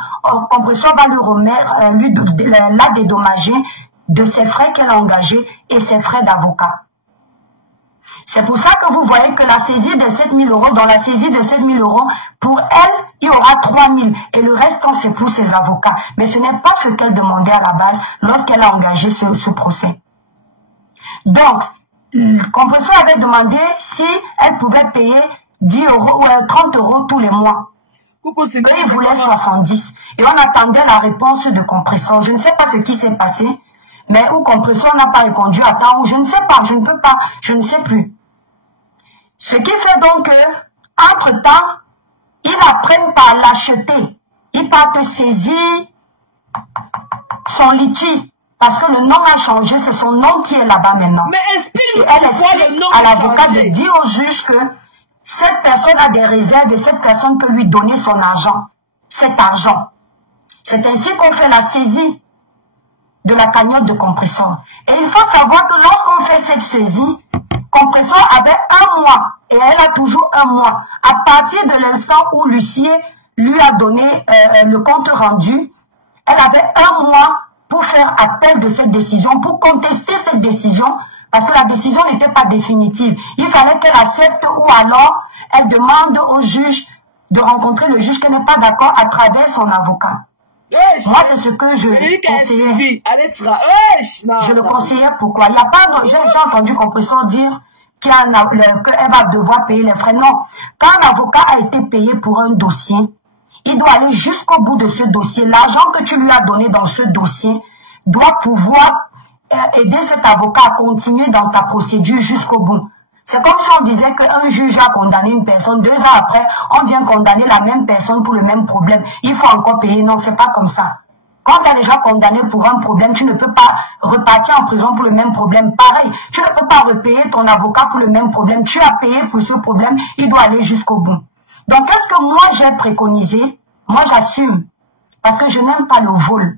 Compresseur va lui remettre, la dédommager de ses frais qu'elle a engagés et ses frais d'avocat. C'est pour ça que vous voyez que la saisie de 7 000 euros, dans la saisie de 7 000 euros, pour elle, il y aura 3 000 et le reste, c'est pour ses avocats. Mais ce n'est pas ce qu'elle demandait à la base lorsqu'elle a engagé ce procès. Donc, Compresseur avait demandé si elle pouvait payer 10 euros ou 30 euros tous les mois. Il voulait 70. Et on attendait la réponse de Compresseur. Je ne sais pas ce qui s'est passé, mais où Compresseur n'a pas répondu à temps, ou je ne sais pas, je ne peux pas, je ne sais plus. Ce qui fait donc que, entre-temps, ils apprennent par l'acheter. Ils partent saisir son litige. Parce que le nom a changé, c'est son nom qui est là-bas maintenant. Mais explique et elle explique à l'avocat de dire au juge que cette personne a des réserves et cette personne peut lui donner son argent. Cet argent. C'est ainsi qu'on fait la saisie de la cagnotte de Compresseur. Et il faut savoir que lorsqu'on fait cette saisie, Compresseur avait 1 mois et elle a toujours 1 mois. À partir de l'instant où l'huissier lui a donné le compte rendu, elle avait 1 mois pour faire appel de cette décision, pour contester cette décision, parce que la décision n'était pas définitive. Il fallait qu'elle accepte ou alors elle demande au juge de rencontrer le juge qu'elle n'est pas d'accord à travers son avocat. Moi, c'est ce que je conseillais. Je le conseillais pourquoi? Il n'y a pas de... J'ai entendu Compresseur dire qu'elle va devoir payer les frais. Non. Quand un avocat a été payé pour un dossier, il doit aller jusqu'au bout de ce dossier. L'argent que tu lui as donné dans ce dossier doit pouvoir aider cet avocat à continuer dans ta procédure jusqu'au bout. C'est comme si on disait qu'un juge a condamné une personne, 2 ans après, on vient condamner la même personne pour le même problème. Il faut encore payer. Non, c'est pas comme ça. Quand tu es déjà condamné pour un problème, tu ne peux pas repartir en prison pour le même problème. Pareil, tu ne peux pas repayer ton avocat pour le même problème. Tu as payé pour ce problème, il doit aller jusqu'au bout. Donc, qu'est-ce que moi j'ai préconisé? Moi, j'assume. Parce que je n'aime pas le vol.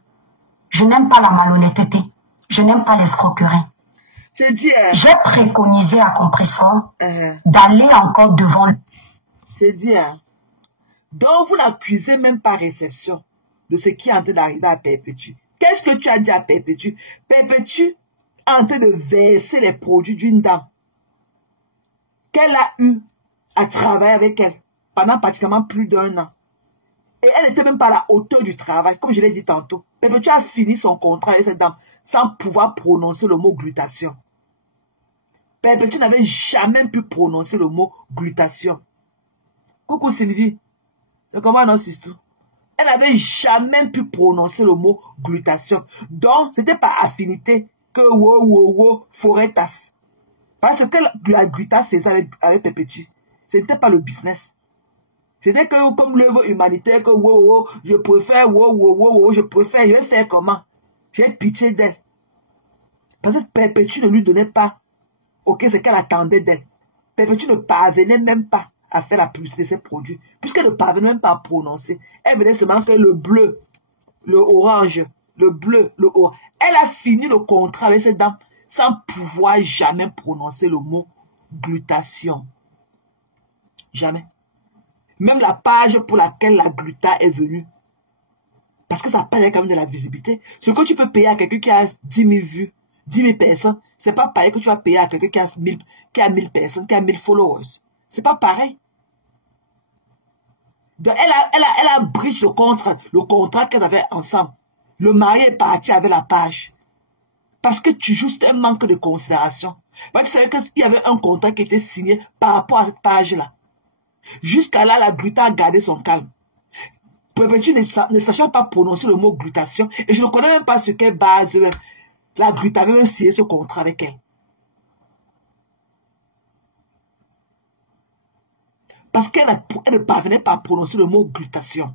Je n'aime pas la malhonnêteté. Je n'aime pas l'escroquerie. J'ai préconisé à Compresseur d'aller encore devant lui. Je dis, donc vous n'accusez même pas réception de ce qui est en train d'arriver à Perpétue. Qu'est-ce que tu as dit à Perpétue? Perpétue est en train de verser les produits d'une dame qu'elle a eu à travailler avec elle pendant pratiquement plus d'1 an. Et elle n'était même pas à la hauteur du travail, comme je l'ai dit tantôt. Perpétue a fini son contrat avec cette dame sans pouvoir prononcer le mot glutation. Perpétue n'avait jamais pu prononcer le mot glutation. Coucou Sylvie, c'est comment non, c'est tout? Elle n'avait jamais pu prononcer le mot glutation. Donc, c'était par affinité que Foretas. Parce que la gluta faisait avec Perpétue. Ce n'était pas le business. C'était que comme l'œuvre humanitaire, que je préfère, je préfère, je vais faire comment? J'ai pitié d'elle. Parce que Perpétue ne lui donnait pas, ok, ce qu'elle attendait d'elle. Perpétue ne parvenait même pas à faire la publicité de ses produits, puisqu'elle ne parvenait même pas à prononcer. Elle venait seulement que le bleu, le orange, le bleu, le orange. Elle a fini le contrat avec cette dame sans pouvoir jamais prononcer le mot glutation. Jamais. Même la page pour laquelle la gluta est venue. Parce que ça paye quand même de la visibilité. Ce que tu peux payer à quelqu'un qui a 10 000 vues, 10 000 personnes, c'est pas pareil que tu vas payer à quelqu'un qui a 1000 personnes, qui a 1000 followers. C'est pas pareil. Donc elle a bridge le contrat qu'elles avaient ensemble. Le mari est parti avec la page. Parce que tu joues un manque de considération. Moi, tu savais qu'il y avait un contrat qui était signé par rapport à cette page-là. Jusqu'à là, la gluta a gardé son calme. Perpétue ne sachant pas prononcer le mot glutation, et je ne connais même pas sur quelle base la gluta avait même signé ce contrat avec elle. Parce qu'elle ne parvenait pas à prononcer le mot glutation.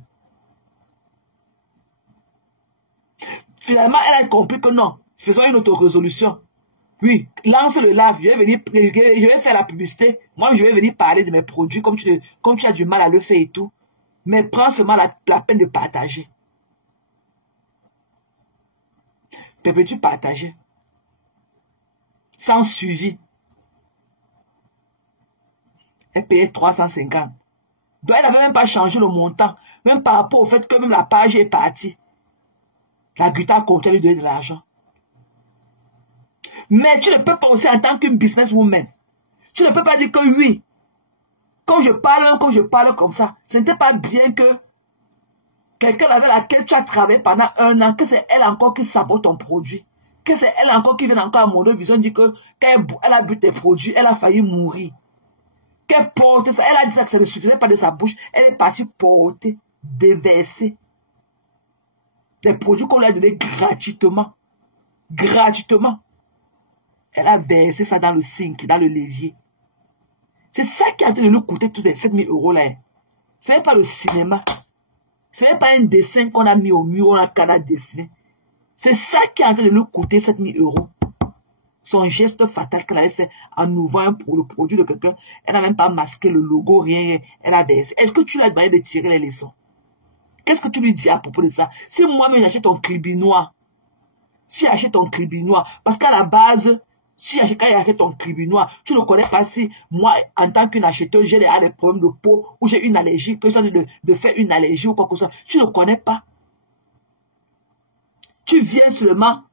Finalement, elle a compris que non, faisons une auto-résolution. Oui, lance le live, je vais faire la publicité. Moi, je vais venir parler de mes produits comme tu as du mal à le faire et tout. Mais prends seulement la peine de partager. Perpétue partager. Sans suivi. Elle payait 350. Donc, elle n'avait même pas changé le montant. Même par rapport au fait que même la page est partie. La gluta comptait lui donner de l'argent. Mais tu ne peux pas aussi en tant qu'une businesswoman. Tu ne peux pas dire que oui. Quand je parle comme ça, ce n'était pas bien que quelqu'un avec laquelle tu as travaillé pendant 1 an, que c'est elle encore qui sabote ton produit. Que c'est elle encore qui vient encore à mon vision dire que quand elle a bu tes produits, elle a failli mourir. Qu'elle porte ça, elle a dit ça que ça ne suffisait pas de sa bouche. Elle est partie porter, déverser des produits qu'on lui a donnés gratuitement. Gratuitement. Elle a versé ça dans le sink, dans le l'évier. C'est ça qui a dû nous coûter tous ces 7 000 € là. Ce n'est pas le cinéma. Ce n'est pas un dessin qu'on a mis au mur, on a dessiné. C'est ça qui a dû nous coûter 7 000 €. Son geste fatal qu'elle avait fait en ouvrant pour le produit de quelqu'un, elle n'a même pas masqué le logo, rien, elle a versé. Est-ce que tu l'as demandé de tirer les leçons? Qu'est-ce que tu lui dis à propos de ça? Si moi-même j'achète ton cribinois, si j'achète ton cribinois, parce qu'à la base, si quand j'achète ton cribinois, tu ne connais pas si moi, en tant qu'une acheteuse, j'ai des problèmes de peau ou j'ai une allergie, que je sois de faire une allergie ou quoi que ce soit. Tu ne connais pas. Tu viens seulement,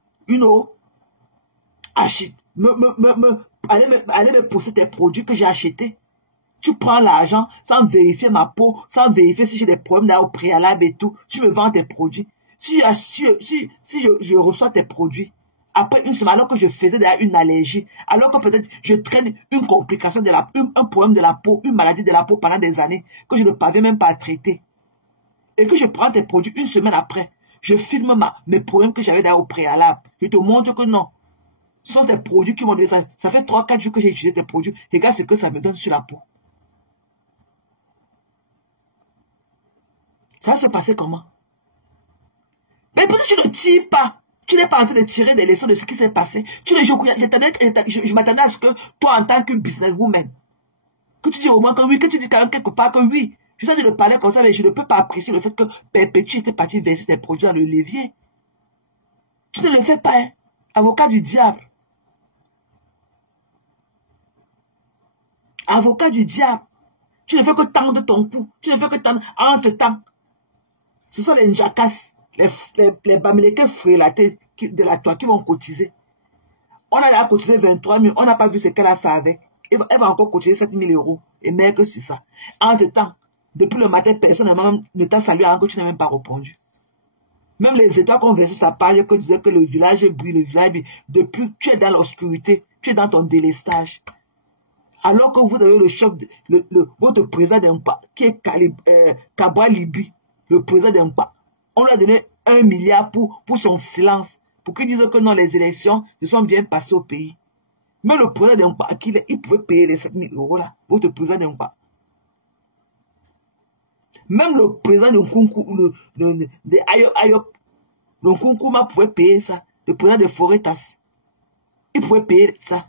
achète, aller me pousser tes produits que j'ai achetés. Tu prends l'argent sans vérifier ma peau, sans vérifier si j'ai des problèmes là au préalable et tout. Tu me vends tes produits. Si je reçois tes produits, après une semaine, alors que je faisais déjà une allergie, alors que peut-être je traîne une complication un problème de la peau, une maladie de la peau pendant des années, que je ne parviens même pas à traiter, et que je prends tes produits une semaine après, je filme mes problèmes que j'avais déjà au préalable. Je te montre que non. Ce sont des produits qui m'ont donné ça. Ça fait 3-4 jours que j'ai utilisé tes produits. Regarde ce que ça me donne sur la peau. Ça va se passer comment? Mais pourquoi tu ne tires pas? Tu n'es pas en train de tirer des leçons de ce qui s'est passé. Je m'attendais à ce que toi, en tant que businesswoman, que tu dis au moins que oui, que tu dis quand même quelque part que oui. Je suis en train de parler comme ça, mais je ne peux pas apprécier le fait que Perpétue était parti verser tes produits dans le levier. Tu ne le fais pas, hein? Avocat du diable. Avocat du diable. Tu ne fais que tendre ton cou. Tu ne fais que tendre entre-temps. Ce sont les njacasses, les bamilekés frélatés de la toile qui vont cotiser. On a là cotisé 23 000, on n'a pas vu ce qu'elle a fait avec. elle va encore cotiser 7 000 euros. Et mec que sur ça. Entre-temps, depuis le matin, personne ne t'a salué avant que tu n'as même pas répondu. Même les étoiles qu'on versait sur ta page, que disaient que le village brille, le village brille. Depuis, tu es dans l'obscurité, tu es dans ton délestage. Alors que vous avez le chef, votre président d'Impa, qui est Kabwa Libi, le président d'Impa. On lui a donné 1 milliard pour son silence, pour qu'il dise que non, les élections se sont bien passées au pays. Mais le président d'Impa, il pouvait payer les 7 000 euros là, votre président d'Impa. Même le président de Nkunku, de Ayop, le Nkunkuma pouvait payer ça. Le président de Foretas, il pouvait payer ça.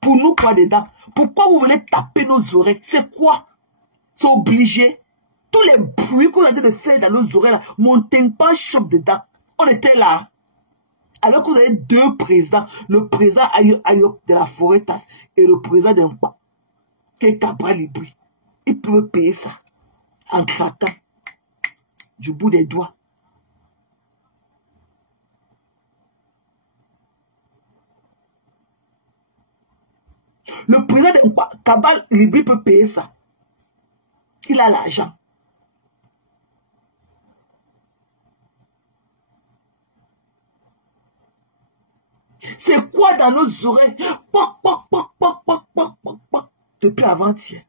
Pour nous, quoi dedans? Pourquoi vous venez taper nos oreilles? C'est quoi? C'est obligé. Tous les bruits qu'on a dit de faire dans nos oreilles, là, mon tympan chope dedans. On était là. Alors que vous avez deux présidents, le président Ayop de la Foretas et le président d'Impa, qui est Kabwa Libi. Ils peuvent payer ça. En craquant du bout des doigts. Le président de Kabwa Libi peut payer ça. Il a l'argent. C'est quoi dans nos oreilles? Depuis avant-hier.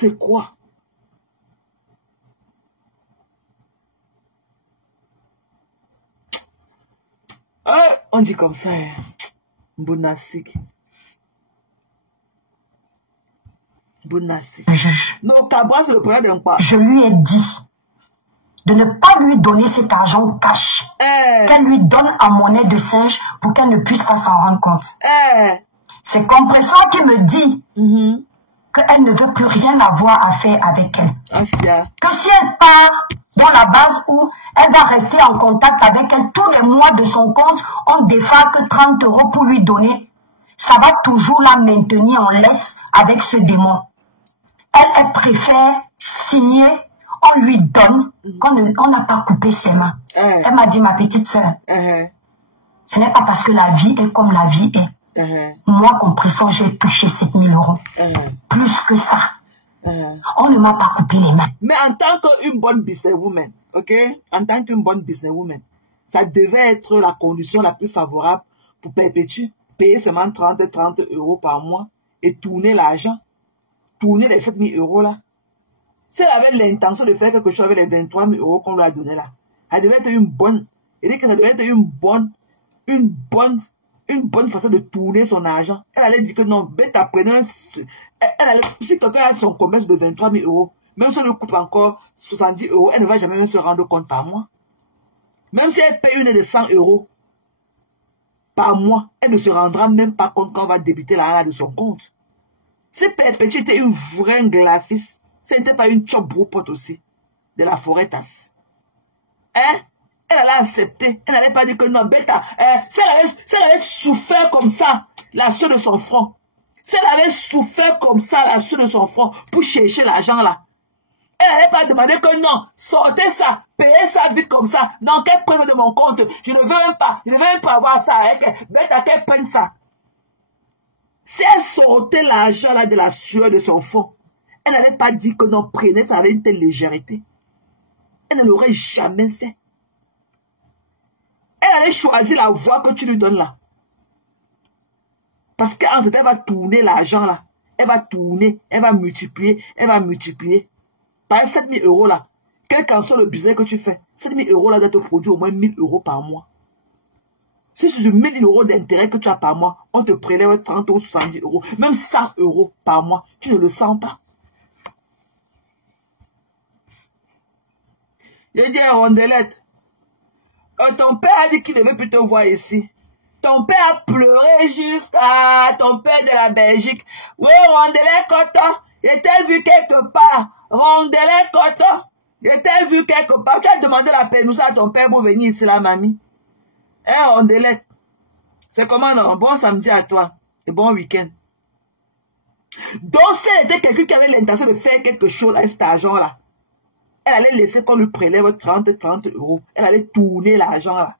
C'est quoi? On dit comme ça. Bounasik. Bounasik. Non, Kabwa, c'est le président d'un pas. Je lui ai dit de ne pas lui donner cet argent cash. Qu'elle lui donne en monnaie de singe pour qu'elle ne puisse pas s'en rendre compte. C'est Compression qui me dit qu'elle ne veut plus rien avoir à faire avec elle. Que si elle part dans la base où elle va rester en contact avec elle tous les mois de son compte, on ne défale que 30 euros pour lui donner. Ça va toujours la maintenir en laisse avec ce démon. Elle préfère signer, on lui donne, qu'on n'a pas coupé ses mains. Elle m'a dit, ma petite sœur, ce n'est pas parce que la vie est comme la vie est. Moi, Compression, j'ai touché 7 000 euros. Plus que ça. On ne m'a pas coupé les mains. Mais en tant qu'une bonne businesswoman, ok? En tant qu'une bonne businesswoman, ça devait être la condition la plus favorable pour perpétuer, payer seulement 30 euros par mois et tourner l'argent. Tourner les 7 000 euros là. Si elle avait l'intention de faire quelque chose avec les 23 000 euros qu'on lui a donné là, ça devait être une bonne, elle dit que ça devait être une bonne façon de tourner son argent. Elle allait dire que non, bêta, prenez si quelqu'un a son commerce de 23 000 euros, même si on lui coupe encore 70 euros, elle ne va jamais même se rendre compte par mois. Même si elle paye une de 100 euros par mois, elle ne se rendra même pas compte quand on va débiter l'argent de son compte. Si Perpétue était une vraie graphiste, ce n'était pas une chop broupote aussi, de la Foretas. Hein? Elle allait accepter. Elle n'allait pas dire que non, bêta. Si elle avait souffert comme ça, la sueur de son front. Si elle avait souffert comme ça, la sueur de son front, pour chercher l'argent là. Elle n'allait pas demander que non, sortez ça, payez ça vite comme ça. Non, qu'elle prenne de mon compte. Je ne veux même pas avoir ça avec. Bêta, qu'elle prenne ça. Si elle sortait l'argent là de la sueur de son front, elle n'allait pas dire que non, prenez ça avec une telle légèreté. Elle ne l'aurait jamais fait. Elle allait choisir la voie que tu lui donnes là. Parce qu'entre temps, elle va tourner l'argent là. Elle va tourner, elle va multiplier, Par 7 000 euros là, quel qu'en soit le business que tu fais, 7 000 euros là doit te produire au moins 1 000 euros par mois. Si sur 1 000 euros d'intérêt que tu as par mois, on te prélève 30 ou 70 euros, même 100 euros par mois, tu ne le sens pas. Je dis à Rondelette, ton père a dit qu'il devait plutôt voir ici. Ton père a pleuré jusqu'à ton père de la Belgique. Oui, Rondelette Coton, je t'ai vu quelque part. Rondelette Coton, je t'ai vu quelque part. Tu as demandé la permission à ton père pour venir ici, là, mamie. Rondelette, c'est comment non? Bon samedi à toi et bon week-end. Donc, si elle était quelqu'un qui avait l'intention de faire quelque chose avec cet argent-là, elle allait laisser qu'on lui prélève 30 euros. Elle allait tourner l'argent là.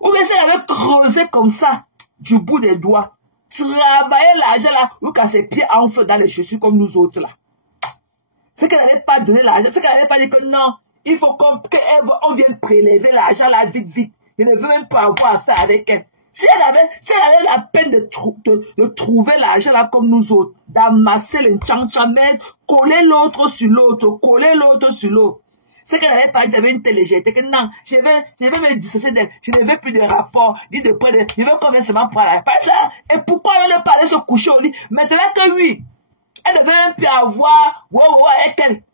Ou bien si elle avait creusé comme ça, du bout des doigts, travailler l'argent là, ou qu'à ses pieds enflent dans les chaussures comme nous autres là. C'est qu'elle n'allait pas donner l'argent, c'est qu'elle n'allait pas dire que non, il faut qu'on vienne prélever l'argent là vite, vite. Il ne veut même pas avoir affaire avec elle. Si elle avait la peine de trouver l'argent là comme nous autres, d'amasser les tchan-tchan, coller l'autre sur l'autre, coller l'autre sur l'autre. C'est qu'elle n'avait pas dit, j'avais une telle légèreté que non, je vais me dissocier d'elle, je ne veux plus de rapport, ni de près je veux qu'on vienne seulement parler. Et pourquoi elle ne parlait se coucher au lit? Maintenant que oui, elle ne veut même plus avoir, avec elle.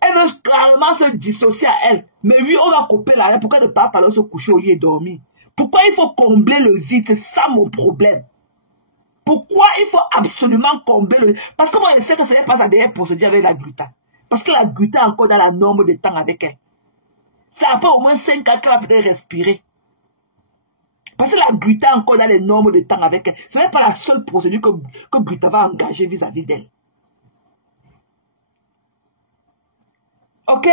Elle veut carrément se dissocier à elle. Mais oui, on va couper l'argent, pourquoi ne pas parler se coucher au lit et dormir? Pourquoi il faut combler le vide? C'est ça mon problème. Pourquoi il faut absolument combler le vide? Parce que moi je sais que ce n'est pas sa dernière procédure avec la gluta. Parce que la gluta est encore dans la norme de temps avec elle. C'est après au moins 5 ans qu'elle a peut-être respiré. Parce que la gluta est encore dans les normes de temps avec elle. Ce n'est pas la seule procédure que gluta va engager vis-à-vis d'elle. Ok?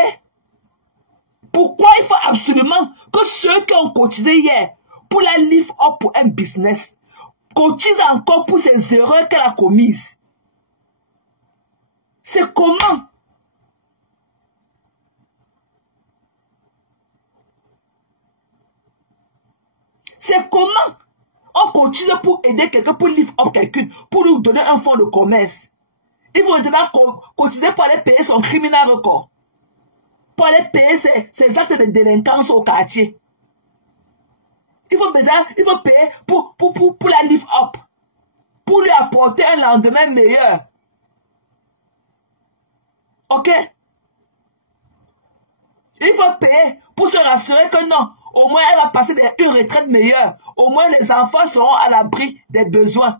Pourquoi il faut absolument que ceux qui ont cotisé hier pour la lift up pour un business cotisent encore pour ces erreurs qu'elle a commises? C'est comment? C'est comment on cotise pour aider quelqu'un, pour lift up quelqu'un, pour lui donner un fonds de commerce? Il faut maintenant cotiser pour aller payer son criminel record. Pour aller payer ses actes de délinquance au quartier. Il faut payer pour la lift up. Pour lui apporter un lendemain meilleur. Ok? Il faut payer pour se rassurer que non, au moins elle va passer une retraite meilleure. Au moins les enfants seront à l'abri des besoins.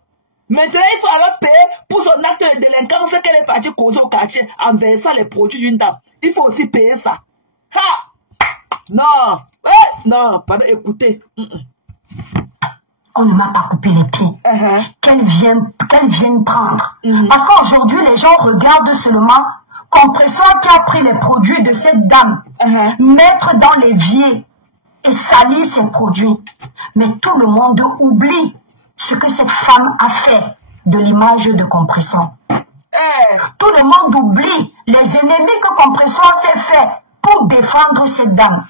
Maintenant, il faut alors payer pour son acte de délinquance qu'elle est partie causer au quartier en versant les produits d'une dame. Il faut aussi payer ça. Ha! Non! Non, pardon, écoutez. On ne m'a pas coupé les pieds. Qu'elle vienne prendre. Parce qu'aujourd'hui, les gens regardent seulement Compressor qui a pris les produits de cette dame, mettre dans l'évier et salir ses produits. Mais tout le monde oublie ce que cette femme a fait de l'image de Compressor. Tout le monde oublie les ennemis que Compressor s'est fait pour défendre cette dame.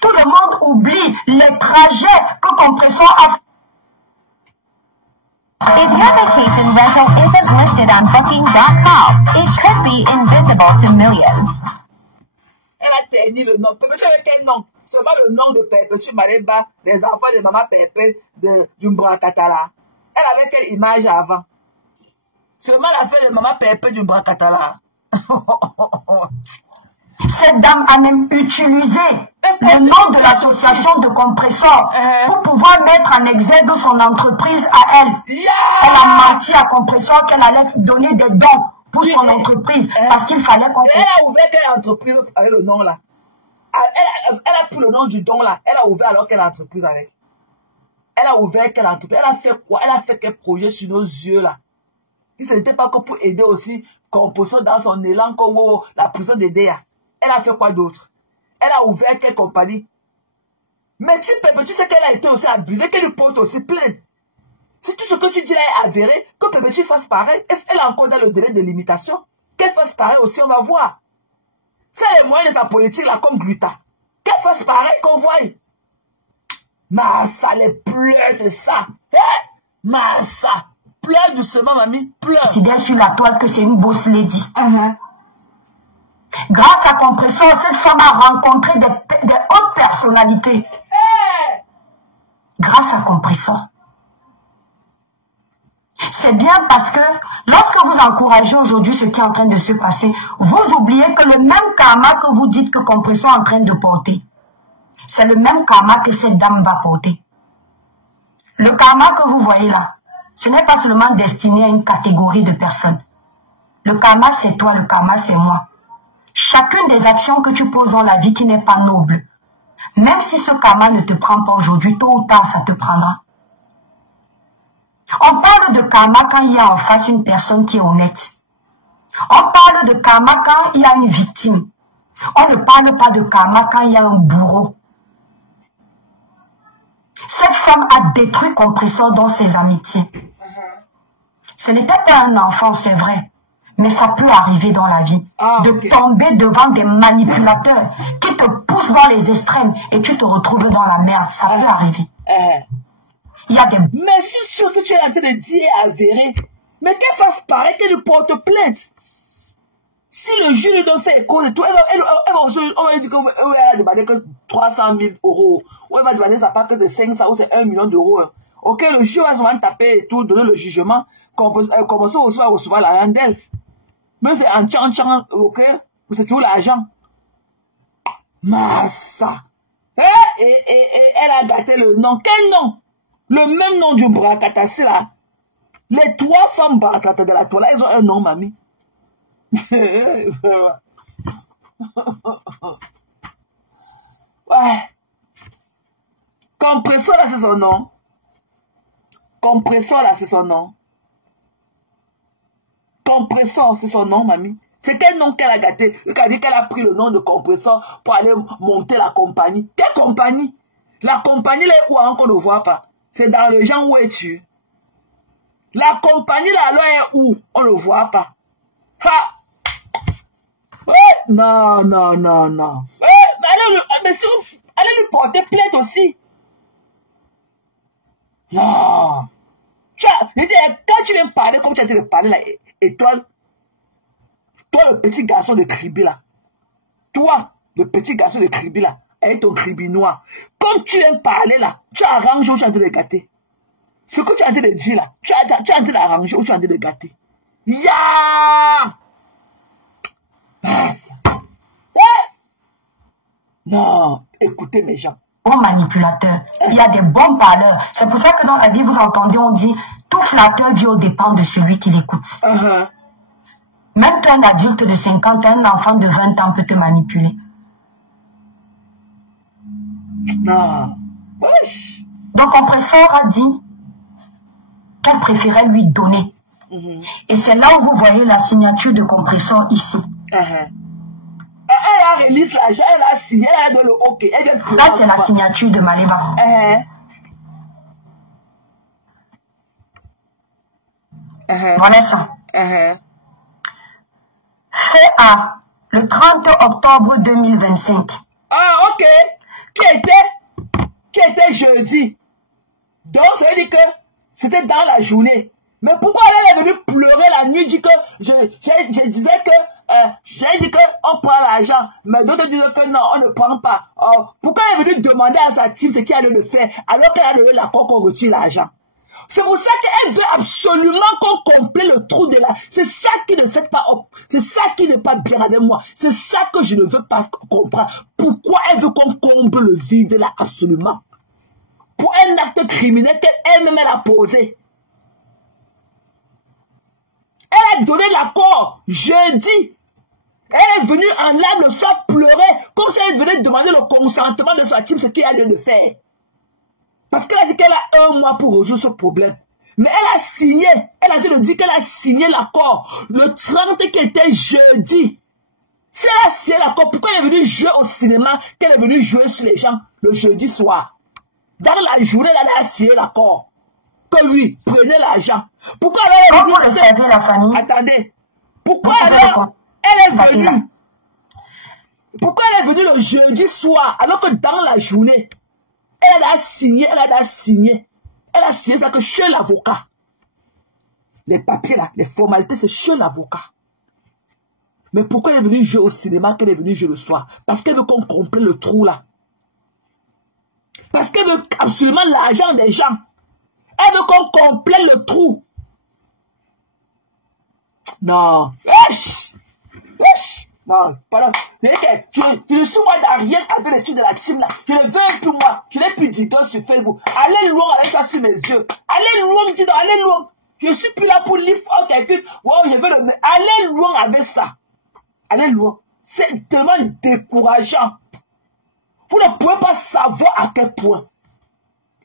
Tout le monde oublie les trajets que Compressor a fait. If your vacation rental isn't listed on Booking.com, it could be invisible to millions. Elle a terni le nom. Perpétue avec quel nom? Seulement le nom de Perpétue Maleba, les enfants de Maman Pépé du Mbrakatala. Elle avait quelle image avant? Seulement la fille de Maman Pépé du Mbrakatala. Cette dame a même utilisé le nom de l'association de Compressor pour pouvoir mettre en exergue son entreprise à elle. Elle a menti à Compressor qu'elle allait donner des dons pour son entreprise parce qu'il fallait qu'on... Elle a ouvert quelle entreprise avec le nom là? Elle a pris le nom du don là. Elle a ouvert alors quelle entreprise avec? Elle a ouvert quelle entreprise? Elle a fait quoi? Elle a fait quel projet sur nos yeux là? Ce n'était pas que pour aider aussi Compressor dans son élan comme la prison d'aider. Elle a fait quoi d'autre? Elle a ouvert quelle compagnie? Mais tu sais qu'elle a été aussi abusée, qu'elle lui porte aussi plainte. Si tout ce que tu dis là est avéré, que Perpétue fasse pareil, est-ce qu'elle est encore dans le délai de limitation? Qu'elle fasse pareil aussi, on va voir. C'est les moyens de sa politique là, comme Gluta. Qu'elle fasse pareil, qu'on voie. Massa, les pleure de ça. Massa, pleure doucement, mamie, pleure. C'est bien sur la toile que c'est une boss lady. Grâce à Compressor, cette femme a rencontré des hautes personnalités. Grâce à Compressor. C'est bien parce que lorsque vous encouragez aujourd'hui ce qui est en train de se passer, vous oubliez que le même karma que vous dites que Compressor est en train de porter, c'est le même karma que cette dame va porter. Le karma que vous voyez là, ce n'est pas seulement destiné à une catégorie de personnes. Le karma, c'est toi, le karma, c'est moi. Chacune des actions que tu poses dans la vie qui n'est pas noble, même si ce karma ne te prend pas aujourd'hui, tôt ou tard, ça te prendra. On parle de karma quand il y a en face une personne qui est honnête. On parle de karma quand il y a une victime. On ne parle pas de karma quand il y a un bourreau. femme a détruit Compressor dans ses amitiés. Ce n'était pas un enfant, c'est vrai. Mais ça peut arriver dans la vie. De tomber devant des manipulateurs qui te poussent dans les extrêmes et tu te retrouves dans la merde. Ça peut arriver. Il y a des... Mais je suis sûr que tu es en train de dire avéré. Mais qu'elle fasse pareil, qu'elle porte plainte. Si le juge lui donne fait cause et tout, on va dire qu'elle a demandé que 300 000 euros. Ou elle va demander sa part que de 500 ou c'est 1 million d'euros. Ok, le juge va souvent taper et tout, donner le jugement. Comme ça, on va recevoir l'argent d'elle. Même c'est en tchan, ok, c'est toujours l'argent. Massa. Et elle a gâté le nom. Quel nom? Le même nom du Brakatassi là. Les 3 femmes Brakata de la toile, elles ont un nom, mamie. Ouais. Compressor là, c'est son nom. Compressor là, c'est son nom. Compressor, c'est son nom, mamie. C'est quel nom qu'elle a gâté? Elle a dit qu'elle a pris le nom de Compressor pour aller monter la compagnie. Quelle compagnie? La compagnie là où on ne voit pas. C'est dans le genre où es-tu? La compagnie là, est où? On ne voit pas. Ha! Ouais, non. Mais si vous allez lui porter plainte aussi. Non. Quand tu viens parler comme tu as dit de parler là, et toi, le petit garçon de Kribi là, toi, le petit garçon de Kribi là, avec ton Kribi noir, comme tu viens parler là, tu arranges ou tu es en train de gâter. Ce que tu es en train de dire là, tu es en train d'arranger ou tu es en train de gâter. Non, écoutez mes gens. Bons manipulateurs, il y a des bons parleurs. C'est pour ça que dans la vie, vous entendez, on dit, tout flatteur vit au dépend de celui qui l'écoute. Même qu'un adulte de 50 ans, un enfant de 20 ans peut te manipuler. Non. Wesh. Donc, Compressor a dit qu'elle préférait lui donner. Et c'est là où vous voyez la signature de Compressor ici. Elle a release l'argent, elle a signé, elle a donné le OK. Ça, c'est la signature de Maléba. Voilà ça. Fait à le 30 octobre 2025. Ah, OK. Qui était jeudi. Donc, ça veut dire que c'était dans la journée. Mais pourquoi elle est venue pleurer la nuit, dit que je disais que j'ai dit qu'on prend l'argent, mais d'autres disaient que non, on ne prend pas. Pourquoi elle est venue demander à sa team ce qu'elle allait le faire, alors qu'elle a donné l'accord qu'on retire l'argent? C'est pour ça qu'elle veut absolument qu'on complète le trou de la... C'est ça qui ne sait pas... C'est ça qui n'est pas bien avec moi. C'est ça que je ne veux pas comprendre. Pourquoi elle veut qu'on comble le vide là, absolument? Pour un acte criminel qu'elle-même a posé. Elle a donné l'accord jeudi. Elle est venue en larmes le soir pleurer, comme si elle venait demander le consentement de sa team, ce qu'elle allait le faire. Parce qu'elle a dit qu'elle a 1 mois pour résoudre ce problème. Mais elle a signé, elle a dit de dire qu'elle a signé l'accord le 30 qui était jeudi. Si elle a signé l'accord, pourquoi elle est venue jouer au cinéma, qu'elle est venue jouer sur les gens le jeudi soir? Dans la journée, elle a signé l'accord. Que oui, prenez l'argent. Pourquoi elle est venue... la famille? Attendez. Pourquoi elle est venue? Pourquoi elle est venue le jeudi soir, alors que dans la journée, elle a signé ça que chez l'avocat. Les papiers là, les formalités, c'est chez l'avocat. Mais pourquoi elle est venue jouer au cinéma qu'elle est venue jouer le soir? Parce qu'elle veut qu'on complète le trou là. Parce qu'elle veut absolument l'argent des gens. Elle veut qu'on complète le trou. Non. Wesh! Wesh! Non, pardon. Je ne suis moi dans rien avec les trucs de la team là. Je ne veux plus moi. Je n'ai plus d'idole sur Facebook. Allez loin avec ça sur mes yeux. Allez loin, dis donc, allez loin. Je suis plus là pour lift out quelqu'un. Wow, je veux le... Allez loin avec ça. Allez loin. C'est tellement décourageant. Vous ne pouvez pas savoir à quel point.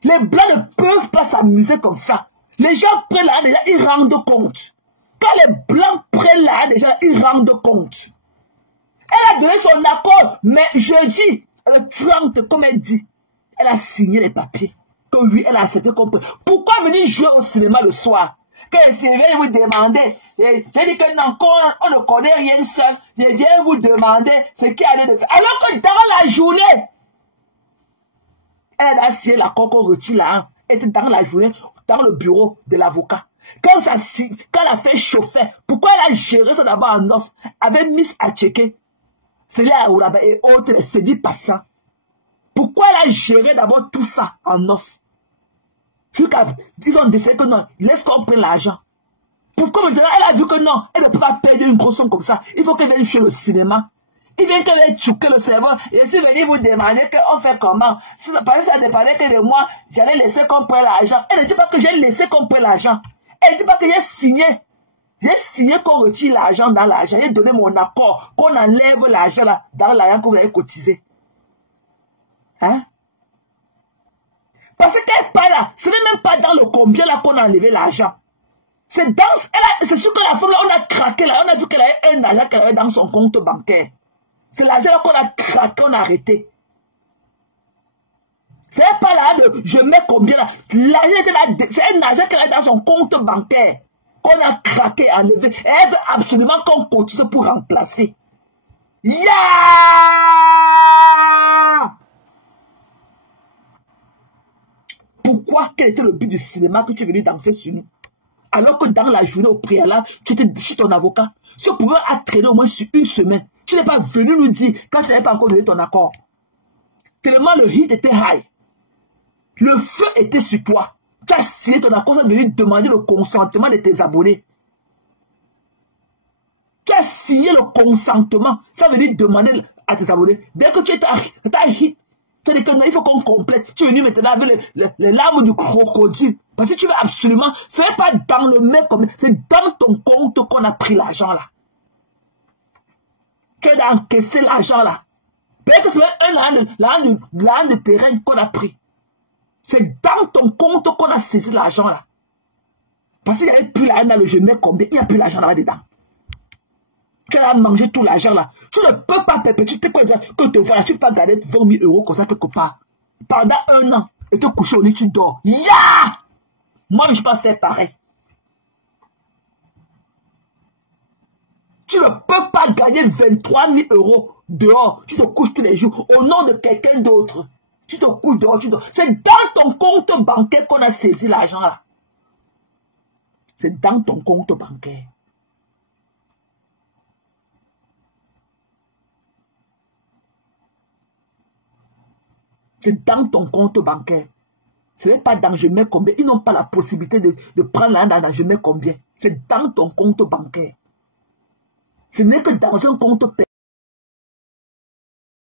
Les Blancs ne peuvent pas s'amuser comme ça. Les gens prennent l'argent déjà, ils rendent compte. Quand les Blancs prennent l'argent déjà, ils rendent compte. Elle a donné son accord, mais jeudi, le 30, comme elle dit, elle a signé les papiers. que oui, elle a accepté qu'on peut. Pourquoi venir jouer au cinéma le soir? Que si je viens vous demander, j'ai dit que non, on ne connaît rien seul, je viens vous demander ce qu'il y a de faire. Alors que dans la journée, elle a scié la coque au retire là, hein. Elle était dans la journée, dans le bureau de l'avocat. Quand elle a fait chauffer, pourquoi elle a géré ça d'abord en offre, avec Miss à checker, c'est là où là-bas et autres, les fédis passants. Pourquoi elle a géré d'abord tout ça en offre? Ils ont décidé que non, laisse qu'on prenne l'argent. Pourquoi maintenant elle a vu que non, elle ne peut pas perdre une grosse somme comme ça. Il faut qu'elle vienne chez le cinéma. Il vient qu'elle vienne choquer le cerveau. Et si venir vous demander qu'on fait comment. Si ça paraît, ça dépendait que de moi, j'allais laisser qu'on prenne l'argent. Elle ne dit pas que j'ai laissé qu'on prenne l'argent. Elle ne dit pas que j'ai signé. J'ai signé qu'on retire l'argent dans l'argent. J'ai donné mon accord qu'on enlève l'argent là, dans l'argent que vous avez cotisé. Hein? Parce qu'elle parle là, ce n'est même pas dans le combien là qu'on a enlevé l'argent. C'est dans, c'est sûr que la femme là, on a craqué là, on a vu qu'elle avait un argent qu'elle avait dans son compte bancaire. C'est l'argent là qu'on a craqué, on a arrêté. C'est pas là de, je mets combien là. L'argent c'est un argent qu'elle a dans son compte bancaire, qu'on a craqué, enlevé. Et elle veut absolument qu'on cotise pour remplacer. Yeah! Pourquoi? Quel était le but du cinéma que tu es venu danser sur nous? Alors que dans la journée au préalable, tu étais chez ton avocat. Ce pouvoir a traîné au moins sur une semaine. Tu n'es pas venu nous dire quand tu n'avais pas encore donné ton accord. Tellement le hit était high. Le feu était sur toi. Tu as signé ton accord sans venir demander le consentement de tes abonnés. Tu as signé le consentement sans venir demander à tes abonnés. Dès que tu as hit, tu as dit que non, il faut qu'on complète. Tu es venu maintenant avec les larmes du crocodile. Parce que tu veux absolument, ce n'est pas dans le mec comme c'est dans ton compte qu'on a pris l'argent là. Tu as encaissé l'argent là. Peut-être que c'est l'argent de terrain qu'on a pris. C'est dans ton compte qu'on a saisi l'argent là. Parce qu'il n'y avait plus l'argent dans le je mets combien, il n'y a plus l'argent là-bas dedans. Tu as mangé tout l'argent là. Tu ne peux pas perpétuer que te voilà, tu peux pas garder 20 000 € comme ça quelque part. Pendant 1 an, et te coucher au lit, tu dors. Ya! Moi, je ne vais pas faire pareil. Tu ne peux pas gagner 23 000 € dehors. Tu te couches tous les jours au nom de quelqu'un d'autre. Tu te couches dehors, tu dors. C'est dans ton compte bancaire qu'on a saisi l'argent là. C'est dans ton compte bancaire. C'est dans ton compte bancaire. Ce n'est pas dans je mets combien. Ils n'ont pas la possibilité de prendre l'argent dans je mets combien. C'est dans ton compte bancaire. Ce n'est que dans un compte